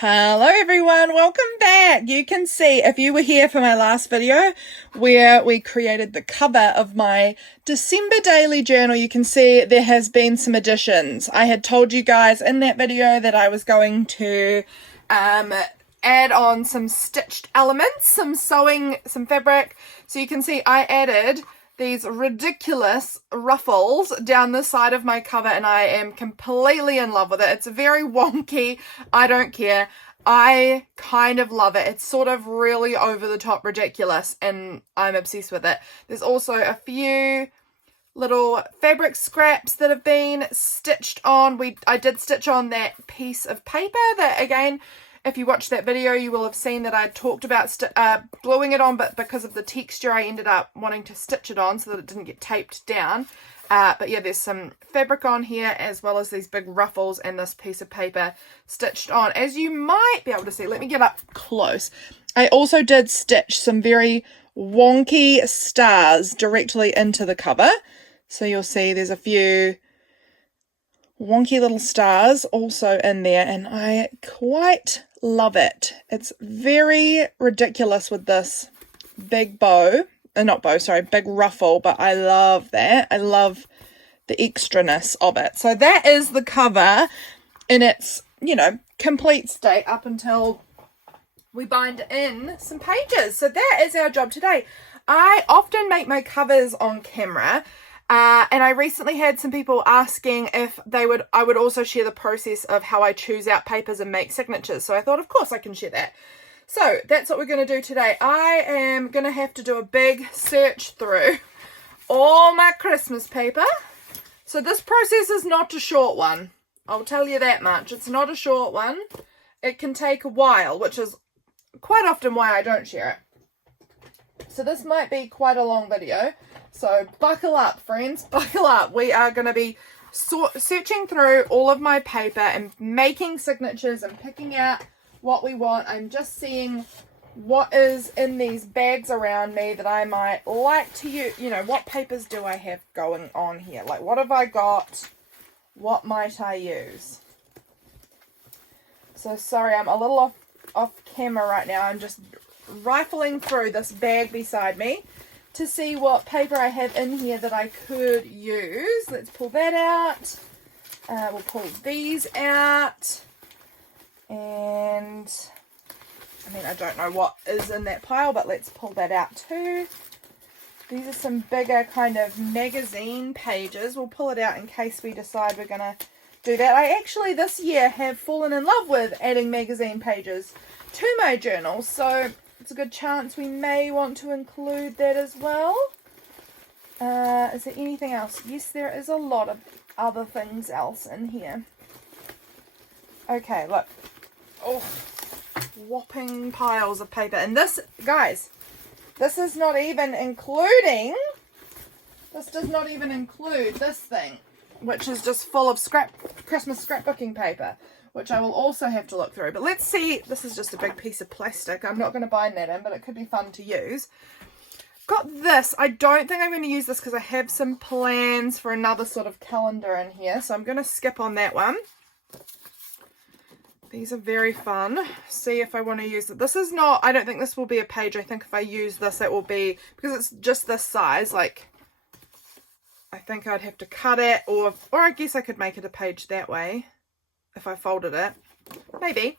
Hello everyone, welcome back. You can see if you were here for my last video where we created the cover of my December daily journal, you can see there has been some additions. I had told you guys in that video that I was going to add on some stitched elements, some sewing, some fabric. So you can see I added these ridiculous ruffles down the side of my cover and I am completely in love with it. It's very wonky. I don't care. I kind of love it. It's sort of really over the top ridiculous and I'm obsessed with it. There's also a few little fabric scraps that have been stitched on. I did stitch on that piece of paper that, again, if you watched that video, you will have seen that I talked about gluing it on, but because of the texture, I ended up wanting to stitch it on so that it didn't get taped down. But yeah, there's some fabric on here, as well as these big ruffles and this piece of paper stitched on. As you might be able to see, let me get up close. I also did stitch some very wonky stars directly into the cover. So you'll see there's a few wonky little stars also in there, and I quite love it. It's very ridiculous with this big bow, big ruffle, but I love that. I love the extraness of it. So that is the cover in its, complete state up until we bind in some pages. So that is our job today. I often make my covers on camera. And I recently had some people asking if I would also share the process of how I choose out papers and make signatures. So I thought, of course, I can share that. So that's what we're going to do today. I am going to have to do a big search through all my Christmas paper. So this process is not a short one. I'll tell you that much. It's not a short one. It can take a while, which is quite often why I don't share it. So this might be quite a long video. So buckle up, friends, buckle up. We are going to be searching through all of my paper and making signatures and picking out what we want. I'm just seeing what is in these bags around me that I might like to use. What papers do I have going on here? Like, what have I got? What might I use? So sorry, I'm a little off camera right now. I'm just rifling through this bag beside me to see what paper I have in here that I could use. Let's pull that out. We'll pull these out. And, I don't know what is in that pile, but let's pull that out too. These are some bigger kind of magazine pages. We'll pull it out in case we decide we're going to do that. I actually this year have fallen in love with adding magazine pages to my journal. So it's a good chance we may want to include that as well. Is there anything else? Yes, there is a lot of other things else in here. Okay, look. Oh, whopping piles of paper. And this, guys, this is not even including, this does not even include this thing, which is just full of Christmas scrapbooking paper, which I will also have to look through. But let's see, this is just a big piece of plastic. I'm not going to bind that in, but it could be fun to use. Got this. I don't think I'm going to use this because I have some plans for another sort of calendar in here. So I'm going to skip on that one. These are very fun. See if I want to use it. This is not, I don't think this will be a page. I think if I use this, it will be, because it's just this size, like, I think I'd have to cut it, or I guess I could make it a page that way if I folded it. Maybe.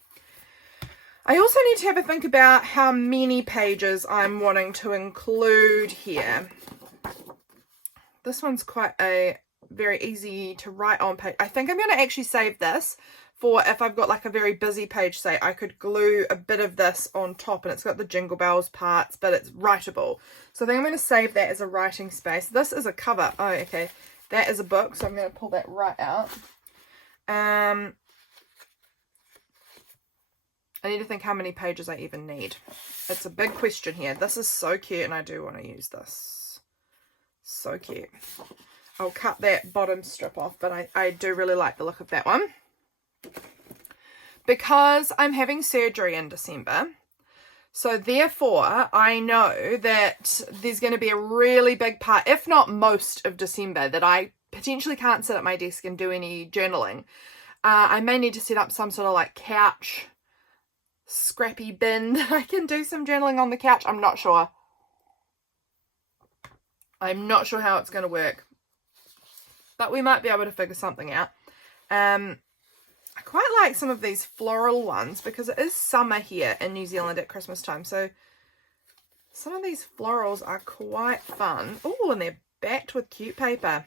I also need to have a think about how many pages I'm wanting to include here. This one's quite a very easy to write on page. I think I'm going to actually save this for if I've got like a very busy page, say, I could glue a bit of this on top, and it's got the jingle bells parts, but it's writable. So I think I'm going to save that as a writing space. This is a cover. Oh, okay. That is a book, so I'm going to pull that right out. I need to think how many pages I even need. It's a big question here. This is so cute, and I do want to use this. So cute. I'll cut that bottom strip off, but I do really like the look of that one. Because I'm having surgery in December, so therefore I know that there's going to be a really big part, if not most of December, that I potentially can't sit at my desk and do any journaling. I may need to set up some sort of like couch scrappy bin that I can do some journaling on the couch. I'm not sure. I'm not sure how it's going to work, but we might be able to figure something out. I quite like some of these floral ones because it is summer here in New Zealand at Christmas time. So some of these florals are quite fun. Oh, and they're backed with cute paper.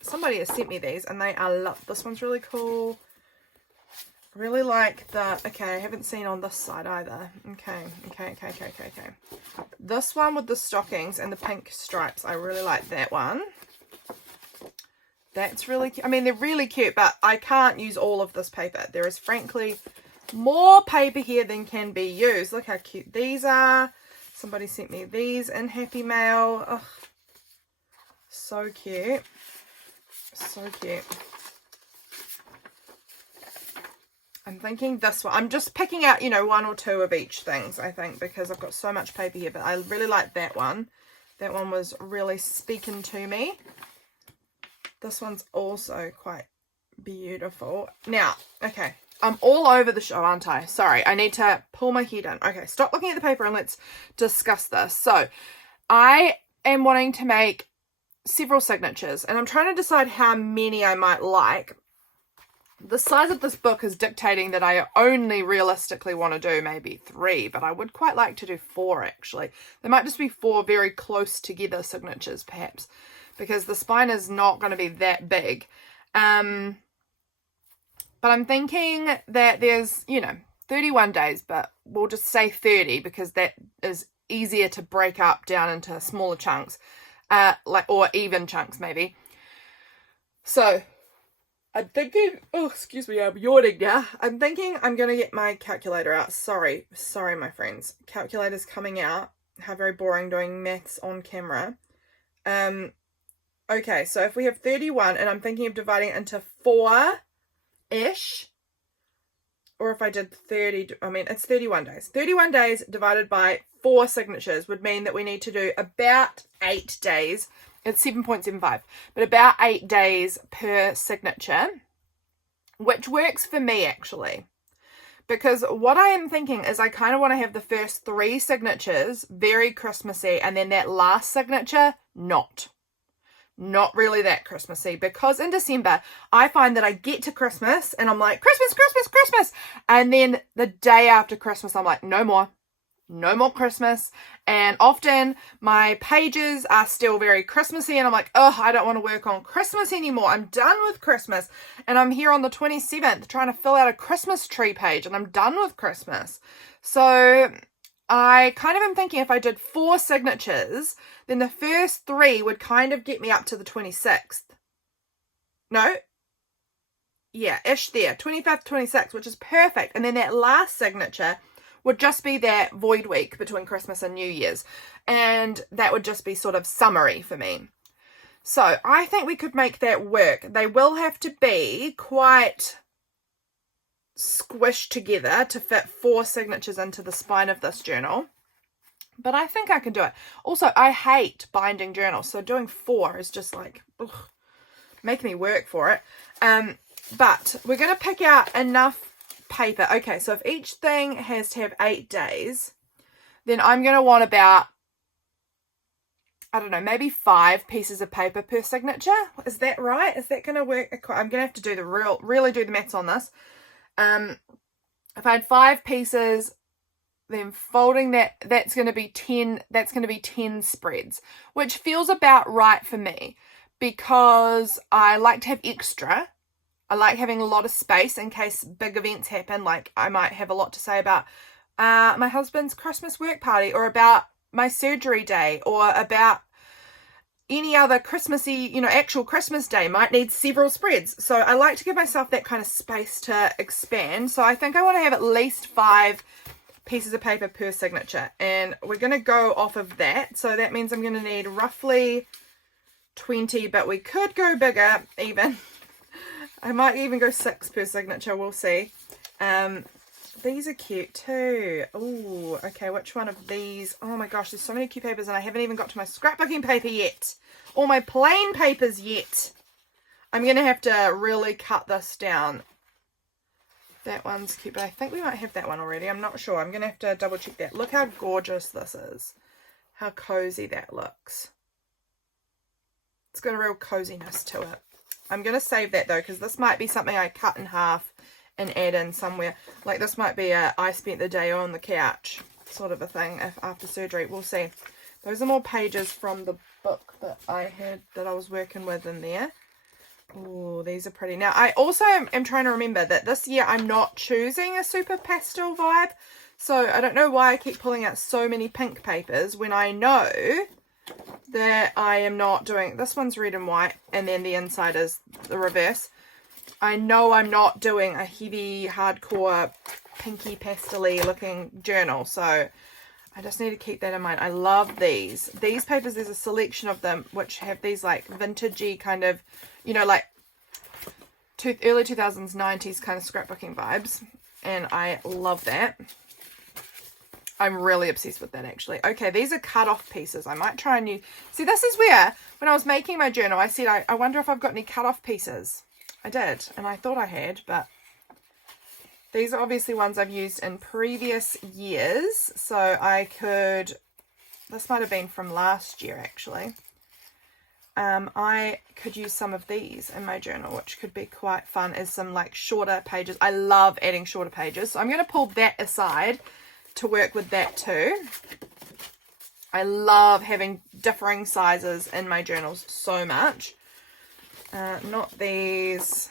Somebody has sent me these and they are this one's really cool. Really like the, okay, I haven't seen on this side either. Okay. This one with the stockings and the pink stripes, I really like that one. That's really cute. I mean, they're really cute, but I can't use all of this paper. There is frankly more paper here than can be used. Look how cute these are. Somebody sent me these in Happy Mail. Oh, so cute. So cute. I'm thinking this one. I'm just picking out, you know, one or two of each things, I think, because I've got so much paper here. But I really like that one. That one was really speaking to me. This one's also quite beautiful. Now, okay, I'm all over the show, aren't I? Sorry, I need to pull my head in. Okay, stop looking at the paper and let's discuss this. So, I am wanting to make several signatures, and I'm trying to decide how many I might like. The size of this book is dictating that I only realistically want to do maybe 3, but I would quite like to do 4 actually. There might just be 4 very close together signatures perhaps, because the spine is not going to be that big. But I'm thinking that there's, you know, 31 days, but we'll just say 30 because that is easier to break up down into smaller chunks, or even chunks maybe. So I'm thinking, oh, excuse me, I'm yawning now. I'm thinking I'm going to get my calculator out. Sorry, my friends. Calculator's coming out. How very boring doing maths on camera. Okay, so if we have 31 and I'm thinking of dividing it into 4-ish, or if I did 30, I mean, it's 31 days. 31 days divided by 4 signatures would mean that we need to do about 8 days. It's 7.75, but about 8 days per signature, which works for me actually. Because what I am thinking is I kind of want to have the first 3 signatures very Christmassy, and then that last signature, not really that Christmassy, because in December, I find that I get to Christmas and I'm like, Christmas. And then the day after Christmas, I'm like, no more Christmas. And often my pages are still very Christmassy and I'm like, oh, I don't want to work on Christmas anymore. I'm done with Christmas. And I'm here on the 27th trying to fill out a Christmas tree page and I'm done with Christmas. So I kind of am thinking if I did 4 signatures, then the first 3 would kind of get me up to the 26th. No? Yeah, ish there. 25th, 26th, which is perfect. And then that last signature would just be that void week between Christmas and New Year's. And that would just be sort of summary for me. So I think we could make that work. They will have to be quite squished together to fit 4 signatures into the spine of this journal. But I think I can do it. Also, I hate binding journals. So doing 4 is just like, ugh, make me work for it. But we're going to pick out enough paper. Okay, so if each thing has to have 8 days, then I'm going to want about, I don't know, maybe 5 pieces of paper per signature. Is that right? Is that going to work? I'm going to have to do really do the maths on this. If I had 5 pieces, then folding that's going to be 10, that's going to be 10 spreads, which feels about right for me because I like to have extra. I like having a lot of space in case big events happen. Like I might have a lot to say about my husband's Christmas work party, or about my surgery day, or about any other Christmassy, you know, actual Christmas day might need several spreads. So I like to give myself that kind of space to expand. So I think I want to have at least 5 pieces of paper per signature. And we're going to go off of that. So that means I'm going to need roughly 20, but we could go bigger even. I might even go 6 per signature. We'll see. These are cute too. Oh, okay. Which one of these? Oh my gosh, there's so many cute papers and I haven't even got to my scrapbooking paper yet. Or my plain papers yet. I'm going to have to really cut this down. That one's cute, but I think we might have that one already. I'm not sure. I'm going to have to double check that. Look how gorgeous this is. How cozy that looks. It's got a real coziness to it. I'm going to save that though, because this might be something I cut in half and add in somewhere. Like this might be a I spent the day on the couch sort of a thing if after surgery. We'll see. Those are more pages from the book that I was working with in there. Oh, these are pretty. Now, I also am trying to remember that this year I'm not choosing a super pastel vibe. So, I don't know why I keep pulling out so many pink papers when I know that I am not doing... This one's red and white, and then the inside is the reverse. I know I'm not doing a heavy, hardcore, pinky, pastel-y looking journal. So, I just need to keep that in mind. I love these. These papers, there's a selection of them which have these like vintagey kind of... You know, like early 2000s, 90s kind of scrapbooking vibes. And I love that. I'm really obsessed with that, actually. Okay, these are cut-off pieces. I might try and use... See, this is where, when I was making my journal, I said, I wonder if I've got any cut-off pieces. I did, and I thought I had, but... These are obviously ones I've used in previous years. So I could... This might have been from last year, actually. I could use some of these in my journal, which could be quite fun as some like shorter pages. I love adding shorter pages. So I'm going to pull that aside to work with that too. I love having differing sizes in my journals so much. Not these.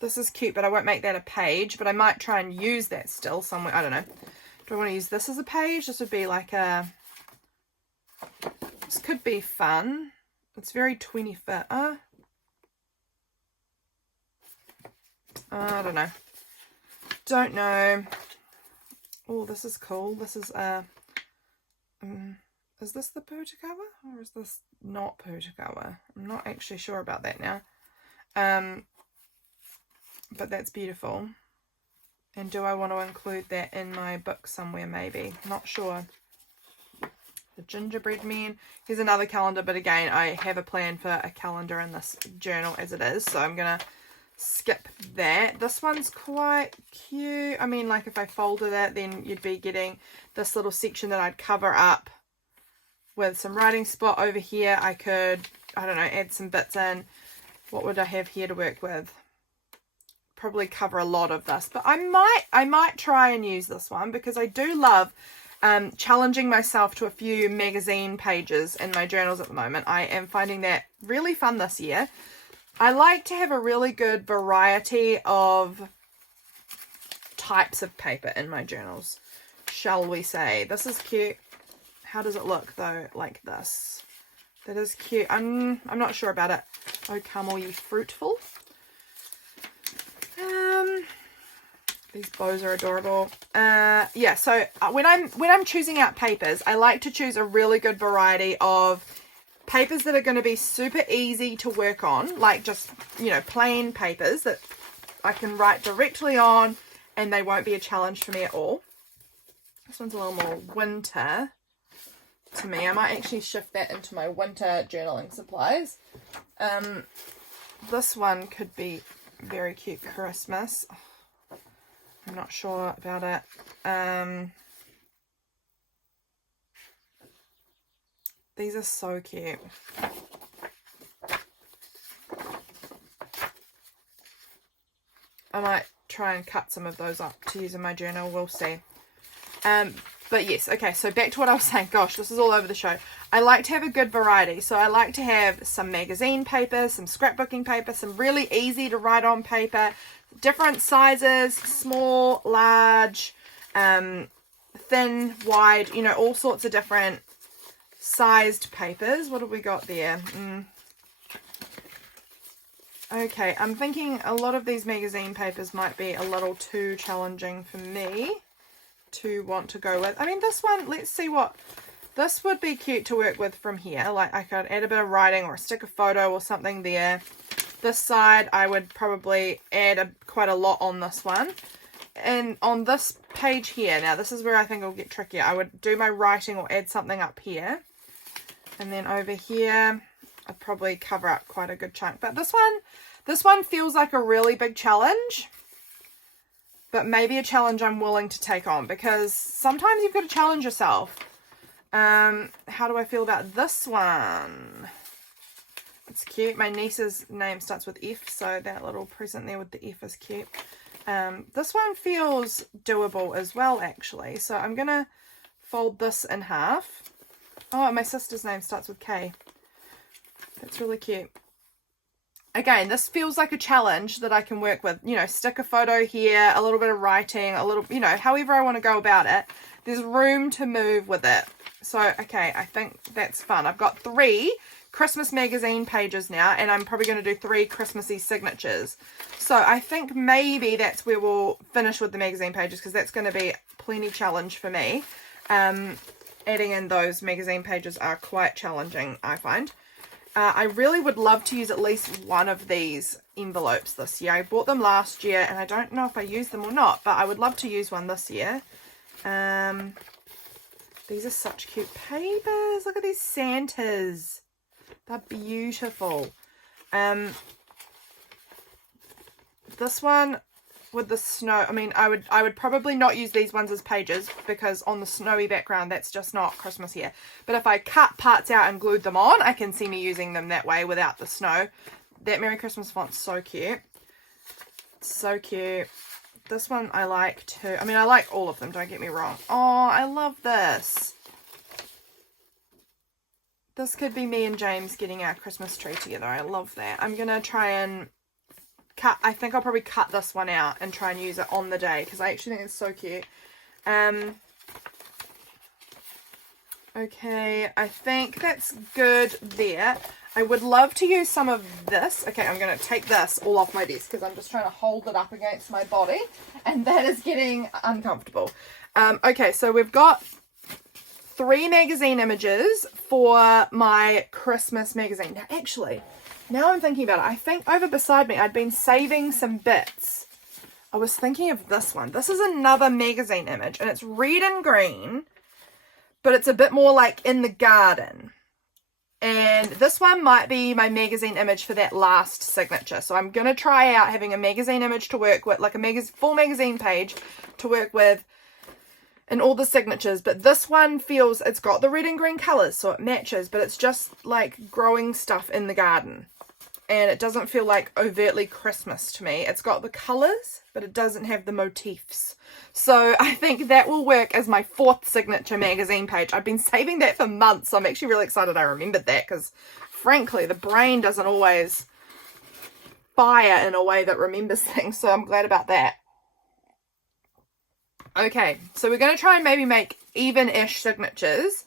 This is cute, but I won't make that a page, but I might try and use that still somewhere. I don't know. Do I want to use this as a page? This would be like a... This could be fun. It's very 20-foot. I don't know. Don't know. Oh, this is cool. This is this the Purchikawa or is this not Purchikawa? I'm not actually sure about that now. But that's beautiful. And do I want to include that in my book somewhere maybe? Not sure. The gingerbread man. Here's another calendar, but again, I have a plan for a calendar in this journal as it is, so I'm going to skip that. This one's quite cute. I mean, like if I folded it, then you'd be getting this little section that I'd cover up with some writing spot over here. I could, I don't know, add some bits in. What would I have here to work with? Probably cover a lot of this, but I might try and use this one because I do love challenging myself to a few magazine pages in my journals at the moment. I am finding that really fun this year. I like to have a really good variety of types of paper in my journals, shall we say. This is cute. How does it look though? Like this. That is cute. I'm not sure about it. Oh, come all ye fruitful. These bows are adorable. Yeah, so when I'm choosing out papers, I like to choose a really good variety of papers that are going to be super easy to work on, like just, you know, plain papers that I can write directly on and they won't be a challenge for me at all. This one's a little more winter to me. I might actually shift that into my winter journaling supplies. This one could be very cute Christmas. I'm not sure about it. These are so cute. I might try and cut some of those up to use in my journal. We'll see. But yes, okay, so back to what I was saying. Gosh, this is all over the show. I like to have a good variety. So I like to have some magazine paper, some scrapbooking paper, some really easy to write on paper, different sizes, small, large, thin, wide, you know, all sorts of different sized papers. What have we got there? Okay, I'm thinking a lot of these magazine papers might be a little too challenging for me to want to go with. I mean, this one, let's see what... This would be cute to work with from here. Like, I could add a bit of writing or stick a photo or something there. This side, I would probably add quite a lot on this one. And on this page here, now this is where I think it'll get trickier. I would do my writing or add something up here. And then over here, I'd probably cover up quite a good chunk. But this one feels like a really big challenge. but maybe a challenge I'm willing to take on, because sometimes you've got to challenge yourself. How do I feel about this one? It's cute. My niece's name starts with F, so that little present there with the F is cute. This one feels doable as well, actually. So I'm going to fold this in half. Oh, my sister's name starts with K. That's really cute. Again, this feels like a challenge that I can work with. You know, stick a photo here, a little bit of writing, a little, you know, however I want to go about it. There's room to move with it. So, okay, I think that's fun. I've got 3 Christmas magazine pages now, and I'm probably going to do 3 Christmassy signatures. So I think maybe that's where we'll finish with the magazine pages, because that's going to be plenty challenge for me. Adding in those magazine pages are quite challenging, I find. I really would love to use at least one of these envelopes this year. I bought them last year, and I don't know if I used them or not, but I would love to use one this year. These are such cute papers. Look at these Santas. They're beautiful. This one with the snow, I mean, I would probably not use these ones as pages, because on the snowy background, that's just not Christmas here. But if I cut parts out and glued them on, I can see me using them that way without the snow. That Merry Christmas font's so cute. So cute. This one I like too. I mean, I like all of them, don't get me wrong. Oh, I love this. This could be me and James getting our Christmas tree together. I love that. I'm going to try and cut. I think I'll probably cut this one out and try and use it on the day, because I actually think it's so cute. Okay, I think that's good there. I would love to use some of this. Okay, I'm going to take this all off my desk, because I'm just trying to hold it up against my body, and that is getting uncomfortable. Okay, so we've got 3 magazine images for my Christmas magazine. Now, actually, now I'm thinking about it, I think over beside me, I'd been saving some bits. I was thinking of this one. This is another magazine image, and it's red and green, but it's a bit more like in the garden. And this one might be my magazine image for that last signature. So I'm going to try out having a magazine image to work with, like a full magazine page to work with in all the signatures. But this one feels, it's got the red and green colors, so it matches, but it's just like growing stuff in the garden. And it doesn't feel like overtly Christmas to me. It's got the colors, but it doesn't have the motifs. So I think that will work as my 4th signature magazine page. I've been saving that for months, so I'm actually really excited I remembered that, because frankly, the brain doesn't always fire in a way that remembers things, so I'm glad about that. Okay, so we're going to try and maybe make even-ish signatures.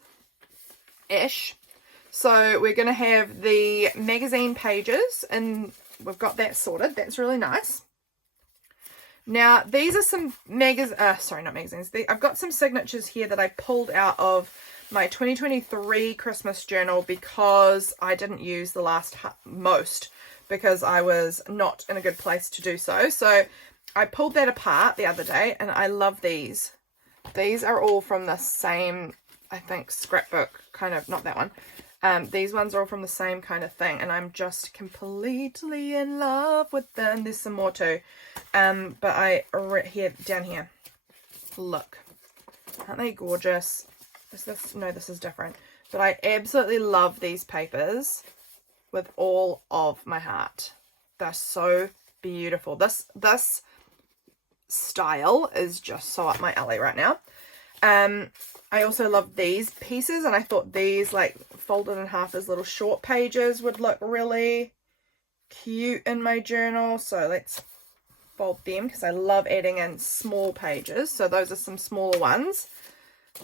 Ish. So we're going to have the magazine pages, and we've got that sorted. That's really nice. Now, these are some I've got some signatures here that I pulled out of my 2023 Christmas journal, because I didn't use the last most, because I was not in a good place to do so. So I pulled that apart the other day, and I love these. These are all from the same, I think, scrapbook, kind of, not that one. These ones are all from the same kind of thing, and I'm just completely in love with them. There's some more too. But down here, look, aren't they gorgeous? Is this, no, this is different. But I absolutely love these papers with all of my heart. They're so beautiful. This style is just so up my alley right now. I also love these pieces, and I thought these, like, folded in half as little short pages would look really cute in my journal. So let's fold them, because I love adding in small pages. So those are some smaller ones.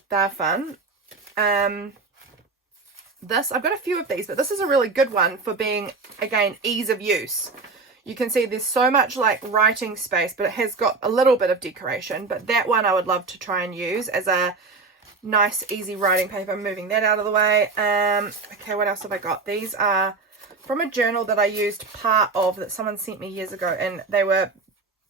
They're fun. I've got a few of these, but this is a really good one for being, again, ease of use. You can see there's so much like writing space, but it has got a little bit of decoration. But that one I would love to try and use as a nice, easy writing paper. I'm moving that out of the way. Okay, what else have I got? These are from a journal that I used part of that someone sent me years ago, and they were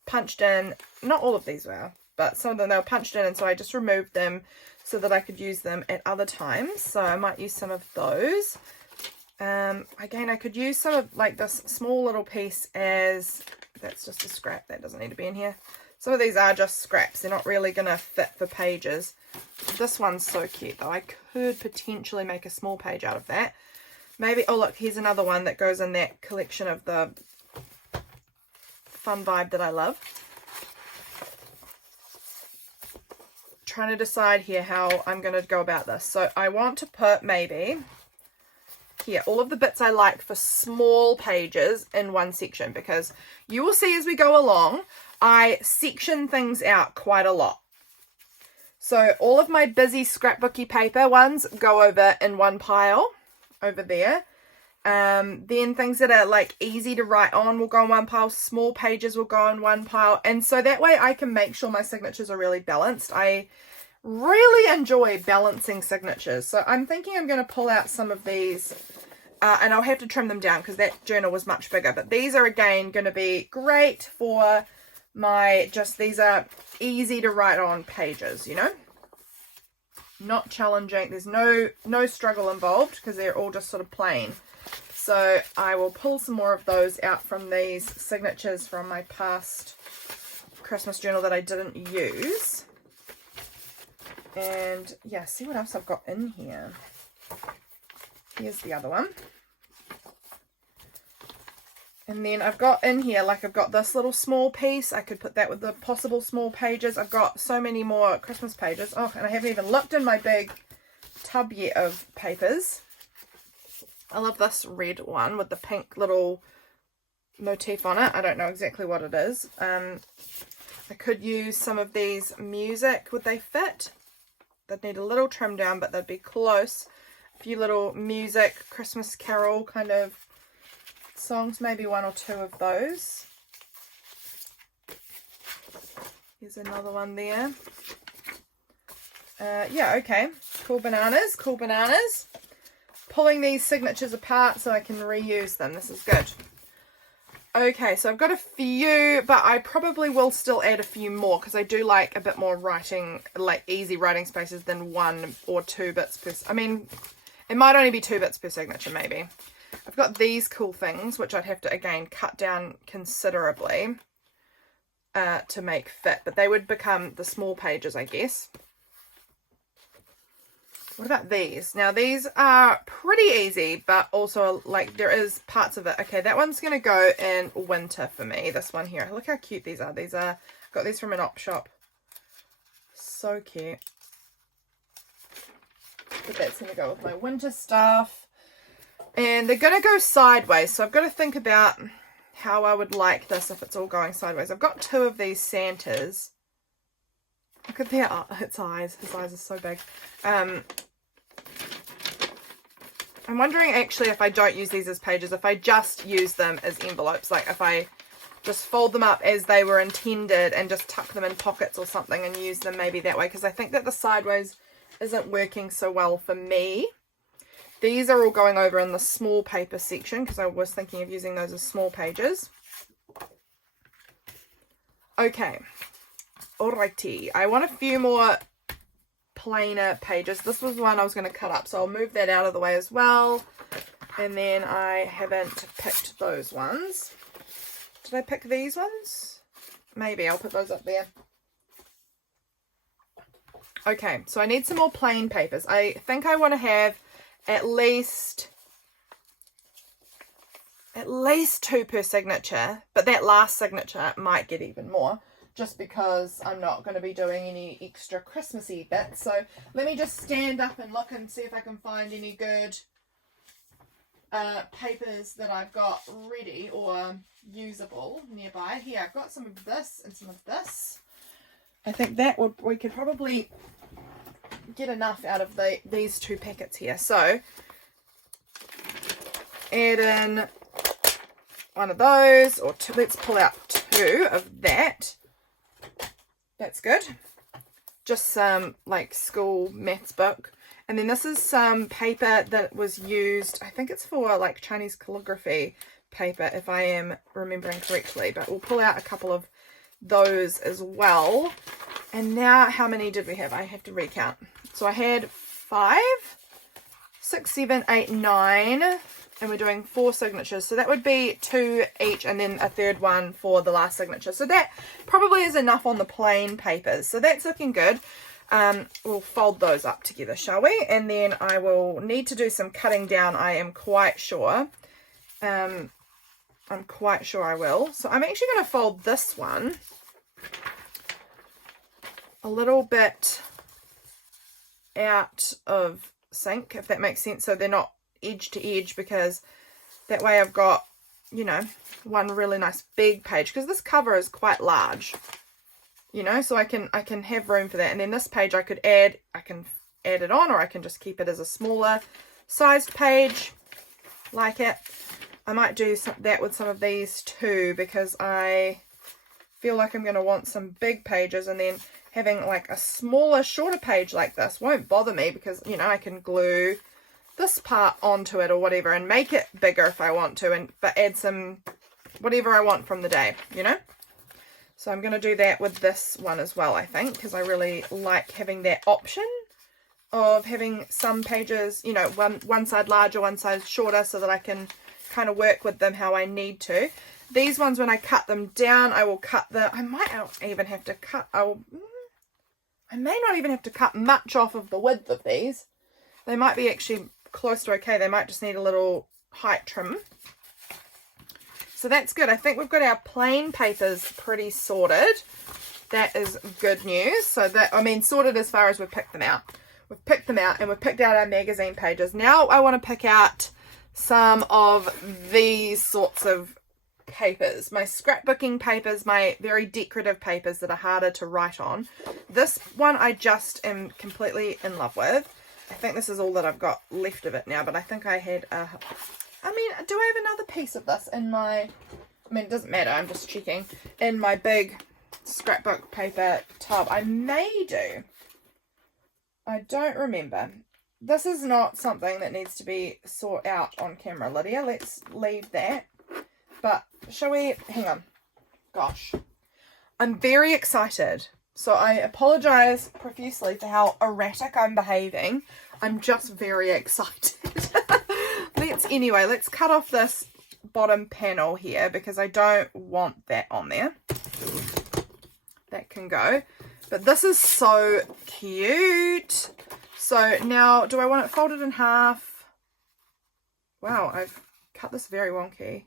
punched in. Not all of these were, but some of them, they were punched in, and so I just removed them so that I could use them at other times. So I might use some of those. Again, I could use some of like this small little piece as, that's just a scrap, that doesn't need to be in here. Some of these are just scraps. They're not really going to fit for pages. This one's so cute though. I could potentially make a small page out of that. Maybe, oh look, here's another one that goes in that collection of the fun vibe that I love. Trying to decide here how I'm going to go about this. So I want to put maybe here all of the bits I like for small pages in one section, because you will see as we go along I section things out quite a lot. So all of my busy scrapbooky paper ones go over in one pile over there. Then things that are like easy to write on will go in one pile. Small pages will go in one pile. And so that way I can make sure my signatures are really balanced. I really enjoy balancing signatures. So I'm thinking I'm going to pull out some of these and I'll have to trim them down because that journal was much bigger. But these are again going to be great for my, these are easy to write on pages, you know, not challenging. There's no struggle involved because they're all just sort of plain. So I will pull some more of those out from these signatures from my past Christmas journal that I didn't use. And yeah, see what else I've got in here. Here's the other one. And then I've got in here, like I've got this little small piece. I could put that with the possible small pages. I've got so many more Christmas pages. Oh, and I haven't even looked in my big tub yet of papers. I love this red one with the pink little motif on it. I don't know exactly what it is. I could use some of these music. Would they fit? They'd need a little trim down, but they'd be close. A few little music, Christmas carol kind of songs, maybe one or two of those. Here's another one there. Yeah, okay. Cool bananas, cool bananas. Pulling these signatures apart so I can reuse them. This is good. Okay, so I've got a few, but I probably will still add a few more because I do like a bit more writing, like easy writing spaces than 1 or 2 bits per, I mean, it might only be 2 bits per signature maybe. I've got these cool things, which I'd have to, again, cut down considerably to make fit. But they would become the small pages, I guess. What about these? Now, these are pretty easy, but also, like, there is parts of it. Okay, that one's going to go in winter for me, this one here. Look how cute these are. These are, got these from an op shop. So cute. But that's going to go with my winter stuff. And they're going to go sideways, so I've got to think about how I would like this if it's all going sideways. I've got 2 of these Santas. Look at their its eyes. His eyes are so big. I'm wondering actually if I don't use these as pages, if I just use them as envelopes, like if I just fold them up as they were intended and just tuck them in pockets or something and use them maybe that way, because I think that the sideways isn't working so well for me. These are all going over in the small paper section because I was thinking of using those as small pages. Okay. Alrighty. I want a few more plainer pages. This was one I was going to cut up, so I'll move that out of the way as well. And then I haven't picked those ones. Did I pick these ones? Maybe. I'll put those up there. Okay. So I need some more plain papers. I think I want to have at least 2 per signature, but that last signature might get even more just because I'm not going to be doing any extra Christmassy bits. So let me just stand up and look and see if I can find any good papers that I've got ready or usable nearby. Here, I've got some of this and some of this. I think that we could probably get enough out of these 2 packets here. So add in one of those, or 2. Let's pull out 2 of that. That's good. Just some like school maths book. And then this is some paper that was used, I think it's for like Chinese calligraphy paper if I am remembering correctly, but we'll pull out a couple of those as well. And now how many did we have? I have to recount. So I had 5, 6, 7, 8, 9, and we're doing 4 signatures, so that would be 2 each and then a third one for the last signature. So that probably is enough on the plain papers, so that's looking good. We'll fold those up together, shall we? And then I will need to do some cutting down, I am quite sure. I'm quite sure I will. So I'm actually going to fold this one a little bit out of sync, if that makes sense, so they're not edge to edge, because that way I've got, you know, one really nice big page, because this cover is quite large, you know, so I can have room for that. And then this page I can add it on, or I can just keep it as a smaller sized page like it. I might do that with some of these too, because I feel like I'm going to want some big pages, and then having like a smaller, shorter page like this won't bother me, because, you know, I can glue this part onto it or whatever and make it bigger if I want to, but add some whatever I want from the day, you know. So I'm going to do that with this one as well, I think, because I really like having that option of having some pages, you know, one side larger, one side shorter, so that I can kind of work with them how I need to. These ones, when I cut them down, I will cut I might even have to cut, I may not even have to cut much off of the width of these. They might be actually close to okay. They might just need a little height trim. So that's good. I think we've got our plain papers pretty sorted. That is good news. So that, I mean, sorted as far as we've picked them out. We've picked them out and we've picked out our magazine pages. Now I want to pick out some of these sorts of papers, my scrapbooking papers, my very decorative papers that are harder to write on. This one I just am completely in love with. I think this is all that I've got left of it now, but I think I had do I have another piece of this in my, it doesn't matter, I'm just checking, in my big scrapbook paper tub. I may do. I don't remember. This is not something that needs to be sought out on camera, Lydia. Let's leave that. But shall we, hang on, gosh, I'm very excited. So I apologize profusely for how erratic I'm behaving. I'm just very excited. Let's cut off this bottom panel here, because I don't want that on there. That can go. But this is so cute. So now, do I want it folded in half? Wow, I've cut this very wonky.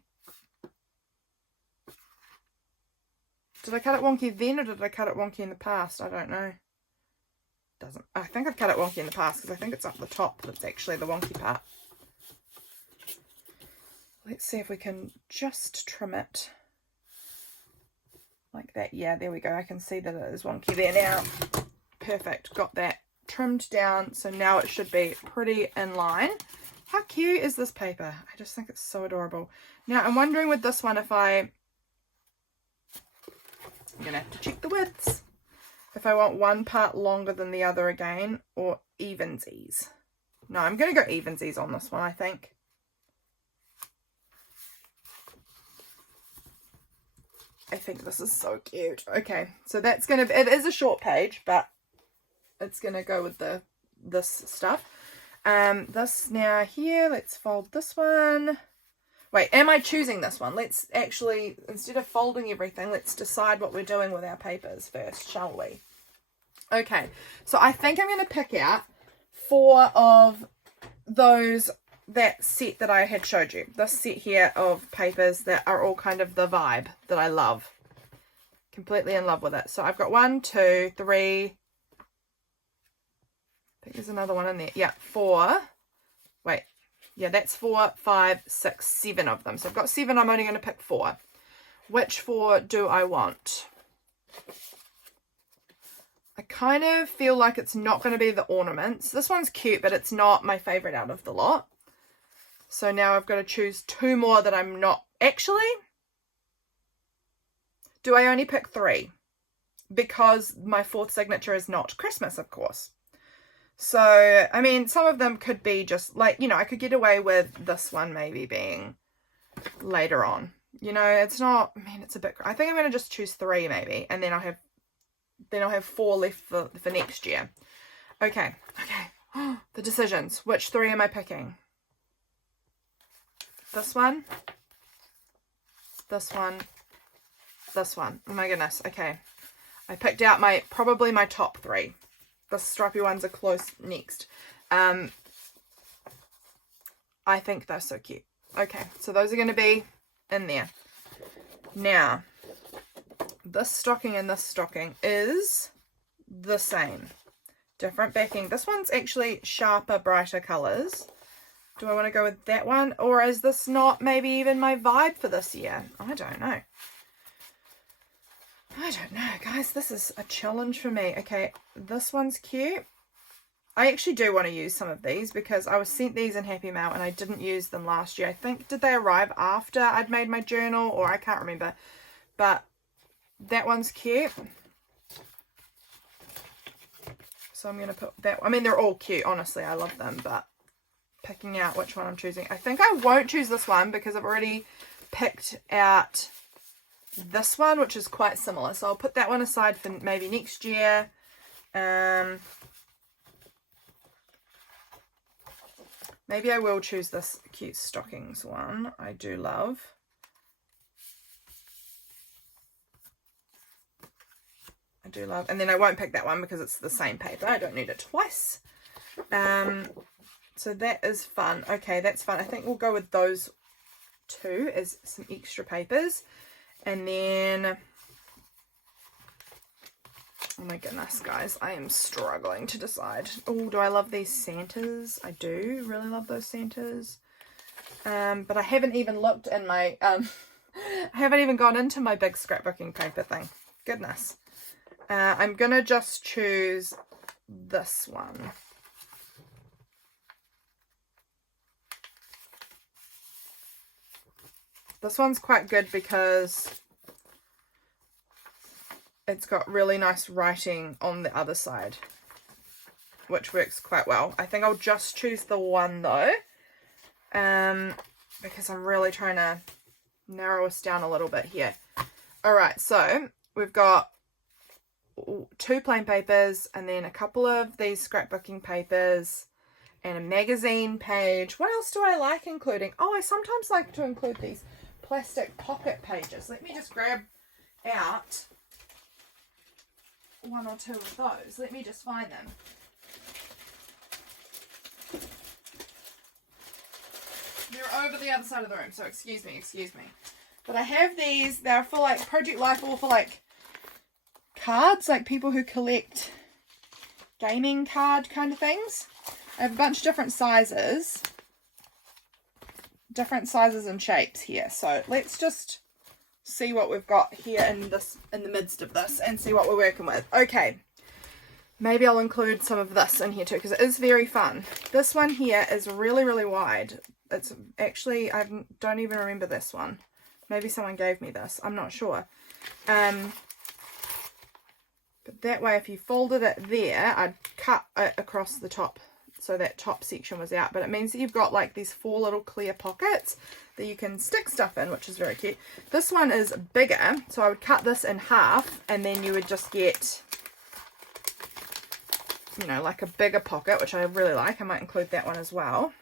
Did I cut it wonky then, or did I cut it wonky in the past? I don't know. I think I've cut it wonky in the past, because I think it's up the top that's actually the wonky part. Let's see if we can just trim it like that. Yeah, there we go. I can see that it is wonky there now. Perfect. Got that trimmed down. So now it should be pretty in line. How cute is this paper? I just think it's so adorable. Now I'm wondering with this one, I'm gonna have to check the widths. If I want one part longer than the other again, or evensies. No, I'm gonna go evensies on this one, I think. I think this is so cute. Okay, so that's gonna be, it is a short page, but it's gonna go with this stuff. This now here, let's fold this one. Wait, am I choosing this one? Let's actually, instead of folding everything, let's decide what we're doing with our papers first, shall we? Okay, so I think I'm going to pick out 4 of those, that set that I had showed you. This set here of papers that are all kind of the vibe that I love. Completely in love with it. So I've got 1, 2, 3. I think there's another one in there. Yeah, 4. Wait. Yeah, that's 4, 5, 6, 7 of them. So I've got 7. I'm only going to pick 4. Which 4 do I want? I kind of feel like it's not going to be the ornaments. This one's cute, but it's not my favorite out of the lot. So now I've got to choose 2 more that I'm not. Actually, do I only pick 3? Because my 4th signature is not Christmas, of course. So, I mean, some of them could be just like, you know, I could get away with this one maybe being later on. You know, it's not, I mean, it's a bit, I think I'm going to just choose 3 maybe. And then I'll have 4 left for next year. Okay. The decisions. Which 3 am I picking? this one, this one, this one. Oh my goodness. Okay. I picked out probably my top 3. The stripy ones are close next. I think they're so cute. Okay, so those are going to be in there. Now, this stocking and this stocking is the same. Different backing. This one's actually sharper, brighter colours. Do I want to go with that one? Or is this not maybe even my vibe for this year? I don't know. I don't know, guys. This is a challenge for me. Okay, this one's cute. I actually do want to use some of these because I was sent these in Happy Mail and I didn't use them last year. I think, did they arrive after I'd made my journal, or I can't remember. But that one's cute. So I'm going to put that. I mean, they're all cute. Honestly, I love them. But picking out which one I'm choosing. I think I won't choose this one because I've already picked out this one, which is quite similar. So I'll put that one aside for maybe next year. Maybe I will choose this cute stockings one. I do love. And then I won't pick that one because it's the same paper. I don't need it twice. So that is fun. Okay, that's fun. I think we'll go with those 2 as some extra papers. And then, oh my goodness, guys, I am struggling to decide. Oh, do I love these Santas? I do really love those Santas. But I haven't even looked in my, I haven't even gone into my big scrapbooking paper thing. Goodness. I'm going to just choose this one. This one's quite good because it's got really nice writing on the other side, which works quite well. I think I'll just choose the one though, because I'm really trying to narrow us down a little bit here. Alright, so we've got 2 plain papers and then a couple of these scrapbooking papers and a magazine page. What else do I like including? Oh, I sometimes like to include these plastic pocket pages. Let me just grab out 1 or 2 of those. Let me just find them. They're over the other side of the room, so excuse me. But I have these. They're for like Project Life, or for like cards, like people who collect gaming card kind of things. I have a bunch of different sizes and shapes here. So let's just see what we've got here in the midst of this and see what we're working with. Okay, maybe I'll include some of this in here too because it is very fun. This one here is really, really wide. It's actually, I don't even remember this one. Maybe someone gave me this. I'm not sure. But that way, if you folded it there, I'd cut it across the top so that top section was out. But it means that you've got like these 4 little clear pockets that you can stick stuff in, which is very cute. This one is bigger, so I would cut this in half and then you would just get, you know, like a bigger pocket, which I really like. I might include that one as well.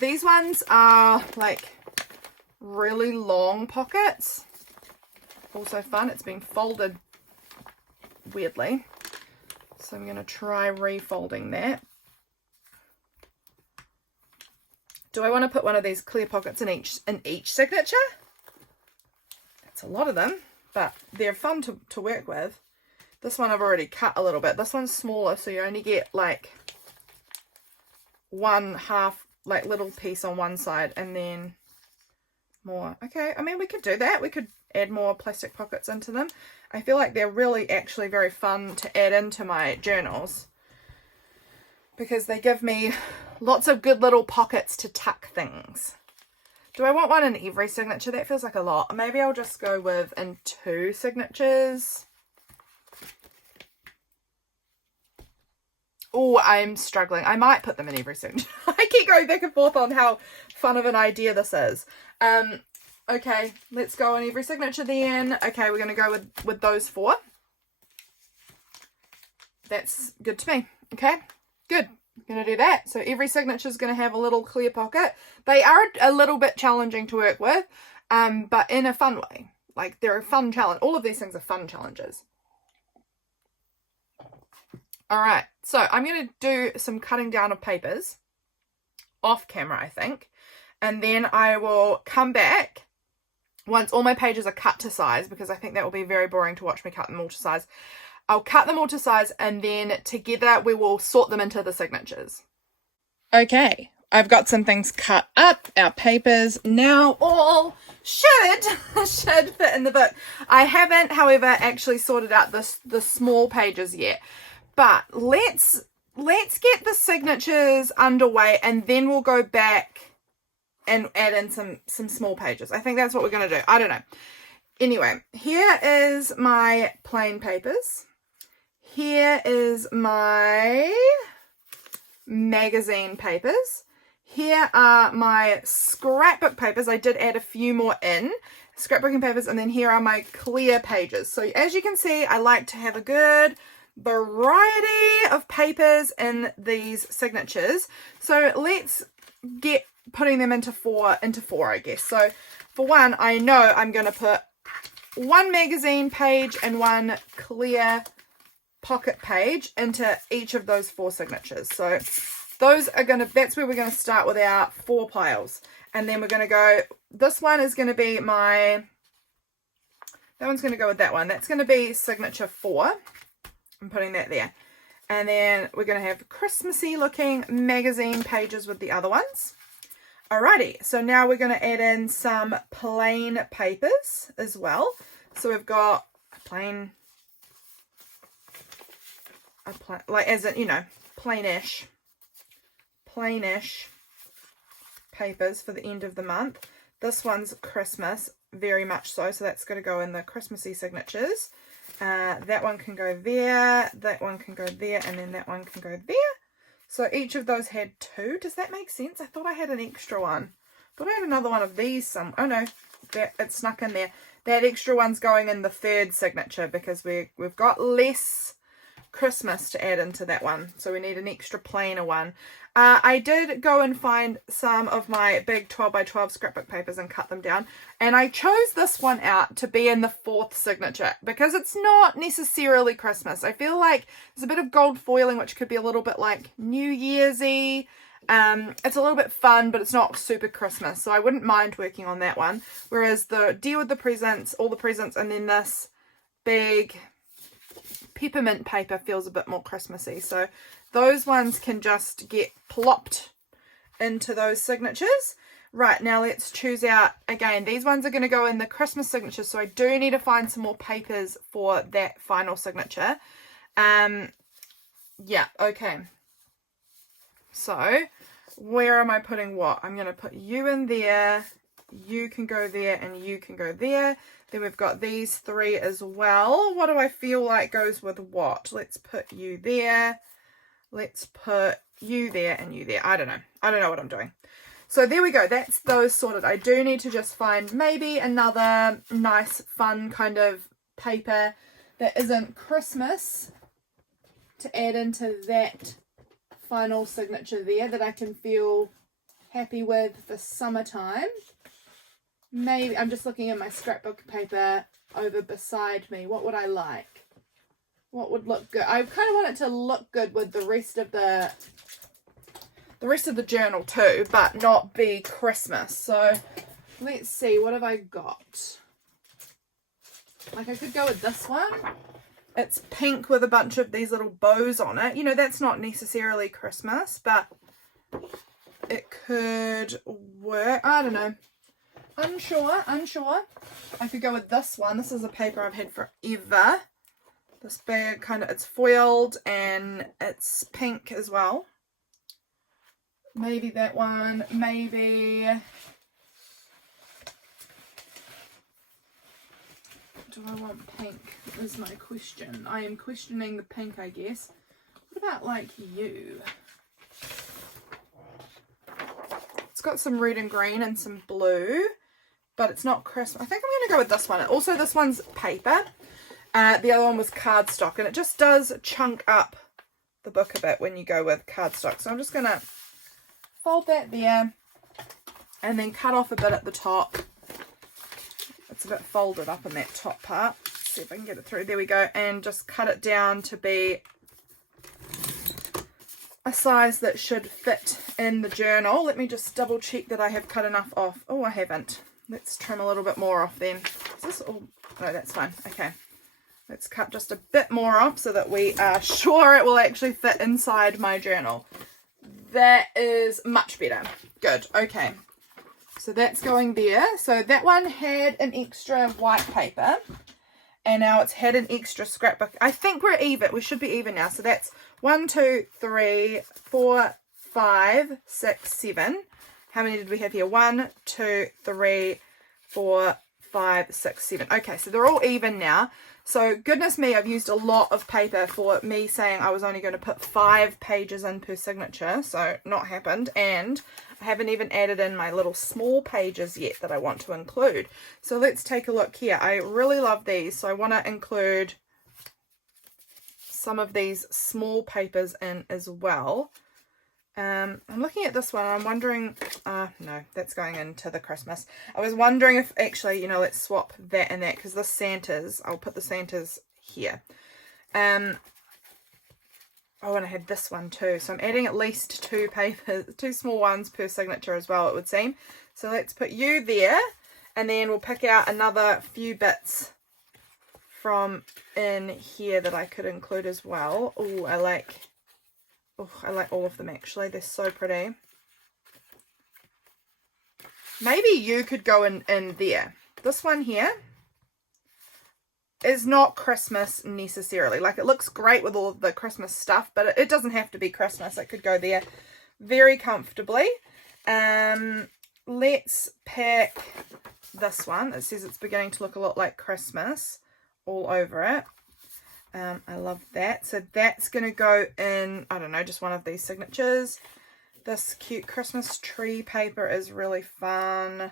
These ones are like really long pockets. Also fun. It's been folded weirdly. So I'm going to try refolding that. Do I want to put one of these clear pockets in each signature? That's a lot of them, but they're fun to work with. This one I've already cut a little bit. This one's smaller, so you only get like 1/2 like little piece on one side and then more. Okay, I mean, we could do that. We could add more plastic pockets into them. I feel like they're really actually very fun to add into my journals because they give me lots of good little pockets to tuck things. Do I want one in every signature? That feels like a lot. Maybe I'll just go with in 2 signatures. Oh, I'm struggling. I might put them in every signature. I keep going back and forth on how fun of an idea this is. Okay, let's go on every signature then. Okay, we're going to go with those 4. That's good to me. Okay, good. I'm going to do that. So every signature is going to have a little clear pocket. They are a little bit challenging to work with, but in a fun way. Like, they're a fun challenge. All of these things are fun challenges. All right, so I'm going to do some cutting down of papers off camera, I think. And then I will come back once all my pages are cut to size, because I think that will be very boring to watch me cut them all to size. I'll cut them all to size, and then together we will sort them into the signatures. Okay, I've got some things cut up. Our papers now all should fit in the book. I haven't, however, actually sorted out the small pages yet. But let's get the signatures underway, and then we'll go back and add in some small pages. I think that's what we're going to do. I don't know. Anyway, here is my plain papers. Here is my magazine papers. Here are my scrapbook papers. I did add a few more in. Scrapbooking papers. And then here are my clear pages. So as you can see, I like to have a good variety of papers in these signatures. So let's get putting them into four, I guess. So for one, I know I'm going to put one magazine page and one clear pocket page into each of those 4 signatures. So those are that's where we're going to start with our 4 piles. And then we're going to go, this one is going to be that one's going to go with that one. That's going to be signature 4. I'm putting that there. And then we're going to have Christmassy looking magazine pages with the other ones. Alrighty, so now we're going to add in some plain papers as well. So we've got a plain, like as in, you know, plainish papers for the end of the month. This one's Christmas, very much so. So that's going to go in the Christmassy signatures. That one can go there, that one can go there, and then that one can go there. So each of those had 2. Does that make sense? I thought I had an extra one. I thought I had another one of these. Oh no, it snuck in there. That extra one's going in the 3rd signature because we've got less Christmas to add into that one. So we need an extra plainer one. I did go and find some of my big 12 by 12 scrapbook papers and cut them down. And I chose this one out to be in the 4th signature because it's not necessarily Christmas. I feel like there's a bit of gold foiling, which could be a little bit like New Year's-y. It's a little bit fun, but it's not super Christmas. So I wouldn't mind working on that one. Whereas the deal with the presents, all the presents, and then this big peppermint paper feels a bit more Christmassy. So those ones can just get plopped into those signatures. Right, now let's choose out, again, these ones are going to go in the Christmas signature, so I do need to find some more papers for that final signature. Yeah, okay. So, where am I putting what? I'm going to put you in there, you can go there, and you can go there. Then we've got these 3 as well. What do I feel like goes with what? Let's put you there. Let's put you there and you there. I don't know. I don't know what I'm doing. So there we go. That's those sorted. I do need to just find maybe another nice, fun kind of paper that isn't Christmas to add into that final signature there that I can feel happy with for summertime. Maybe, I'm just looking at my scrapbook paper over beside me. What would I like? What would look good? I kind of want it to look good with the rest of the journal too, but not be Christmas. So let's see, what have I got? Like I could go with this one. It's pink with a bunch of these little bows on it. You know, that's not necessarily Christmas, but it could work. I don't know. Unsure. I could go with this one. This is a paper I've had forever. This bag kind of, it's foiled and it's pink as well. Maybe that one, maybe. Do I want pink is my question. I am questioning the pink, I guess. What about like you? It's got some red and green and some blue, but it's not crisp. I think I'm going to go with this one. Also, this one's paper. The other one was cardstock, and it just does chunk up the book a bit when you go with cardstock. So I'm just going to fold that there and then cut off a bit at the top. It's a bit folded up in that top part. Let's see if I can get it through. There we go. And just cut it down to be a size that should fit in the journal. Let me just double check that I have cut enough off. Oh, I haven't. Let's trim a little bit more off then. Is this all? No, that's fine. Okay. Let's cut just a bit more off so that we are sure it will actually fit inside my journal. That is much better. Good. Okay. So that's going there. So that one had an extra white paper and now it's had an extra scrapbook. I think we're even. We should be even now. So that's 1, 2, 3, 4, 5, 6, 7. How many did we have here? 1, 2, 3, 4, 5, 6, 7. Okay, so they're all even now. So goodness me, I've used a lot of paper for me saying I was only going to put 5 pages in per signature. So not happened. And I haven't even added in my little small pages yet that I want to include. So let's take a look here. I really love these. So I want to include some of these small papers in as well. I'm looking at this one. I'm wondering, no, that's going into the Christmas. I was wondering if actually, you know, let's swap that and that because the Santas, I'll put the Santas here. Oh, and I had this one too. So I'm adding at least 2 papers, 2 small ones per signature as well, it would seem. So let's put you there and then we'll pick out another few bits from in here that I could include as well. Oh, I like all of them actually. They're so pretty. Maybe you could go in there. This one here is not Christmas necessarily. Like it looks great with all of the Christmas stuff, but it doesn't have to be Christmas. It could go there very comfortably. Let's pick this one. It says it's beginning to look a lot like Christmas all over it. I love that. So that's going to go in, I don't know, just one of these signatures. This cute Christmas tree paper is really fun.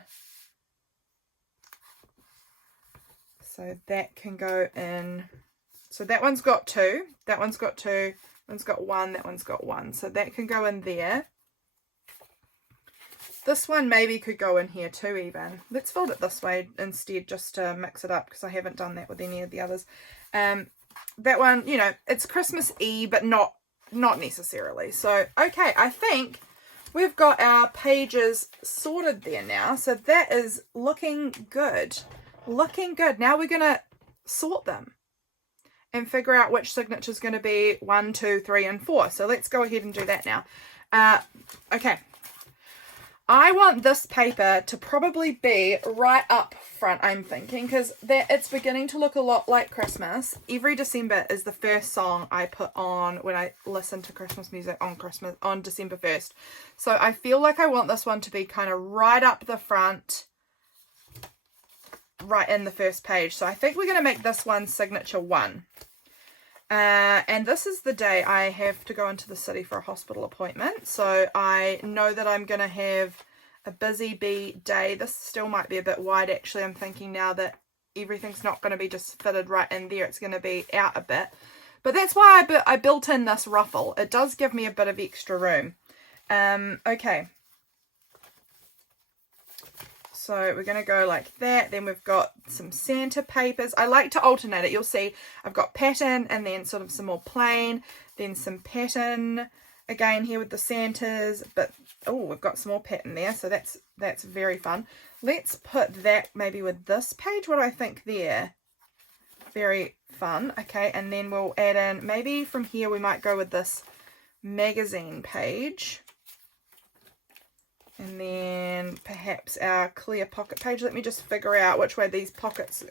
So that can go in. So that one's got 2. That one's got 2. That one's got 1. That one's got 1. So that can go in there. This one maybe could go in here too even. Let's fold it this way instead just to mix it up because I haven't done that with any of the others. That one, you know, it's Christmas-y, but not necessarily. So, okay, I think we've got our pages sorted there now. So that is looking good. Looking good. Now we're going to sort them and figure out which signature is going to be 1, 2, 3, and 4. So let's go ahead and do that now. Okay. I want this paper to probably be right up front, I'm thinking, because it's beginning to look a lot like Christmas. Every December is the first song I put on when I listen to Christmas music on December 1st. So I feel like I want this one to be kind of right up the front, right in the first page. So I think we're going to make this one signature 1. And this is the day I have to go into the city for a hospital appointment. So I know that I'm going to have a busy bee day. This still might be a bit wide actually. I'm thinking now that everything's not going to be just fitted right in there. It's going to be out a bit. But that's why I built in this ruffle. It does give me a bit of extra room. Okay. So we're going to go like that. Then we've got some Santa papers. I like to alternate it. You'll see I've got pattern and then sort of some more plain. Then some pattern again here with the Santas. But, oh, we've got some more pattern there. So that's very fun. Let's put that maybe with this page. What do I think there? Very fun. Okay, and then we'll add in, maybe from here we might go with this magazine page. And then perhaps our clear pocket page. Let me just figure out which way these pockets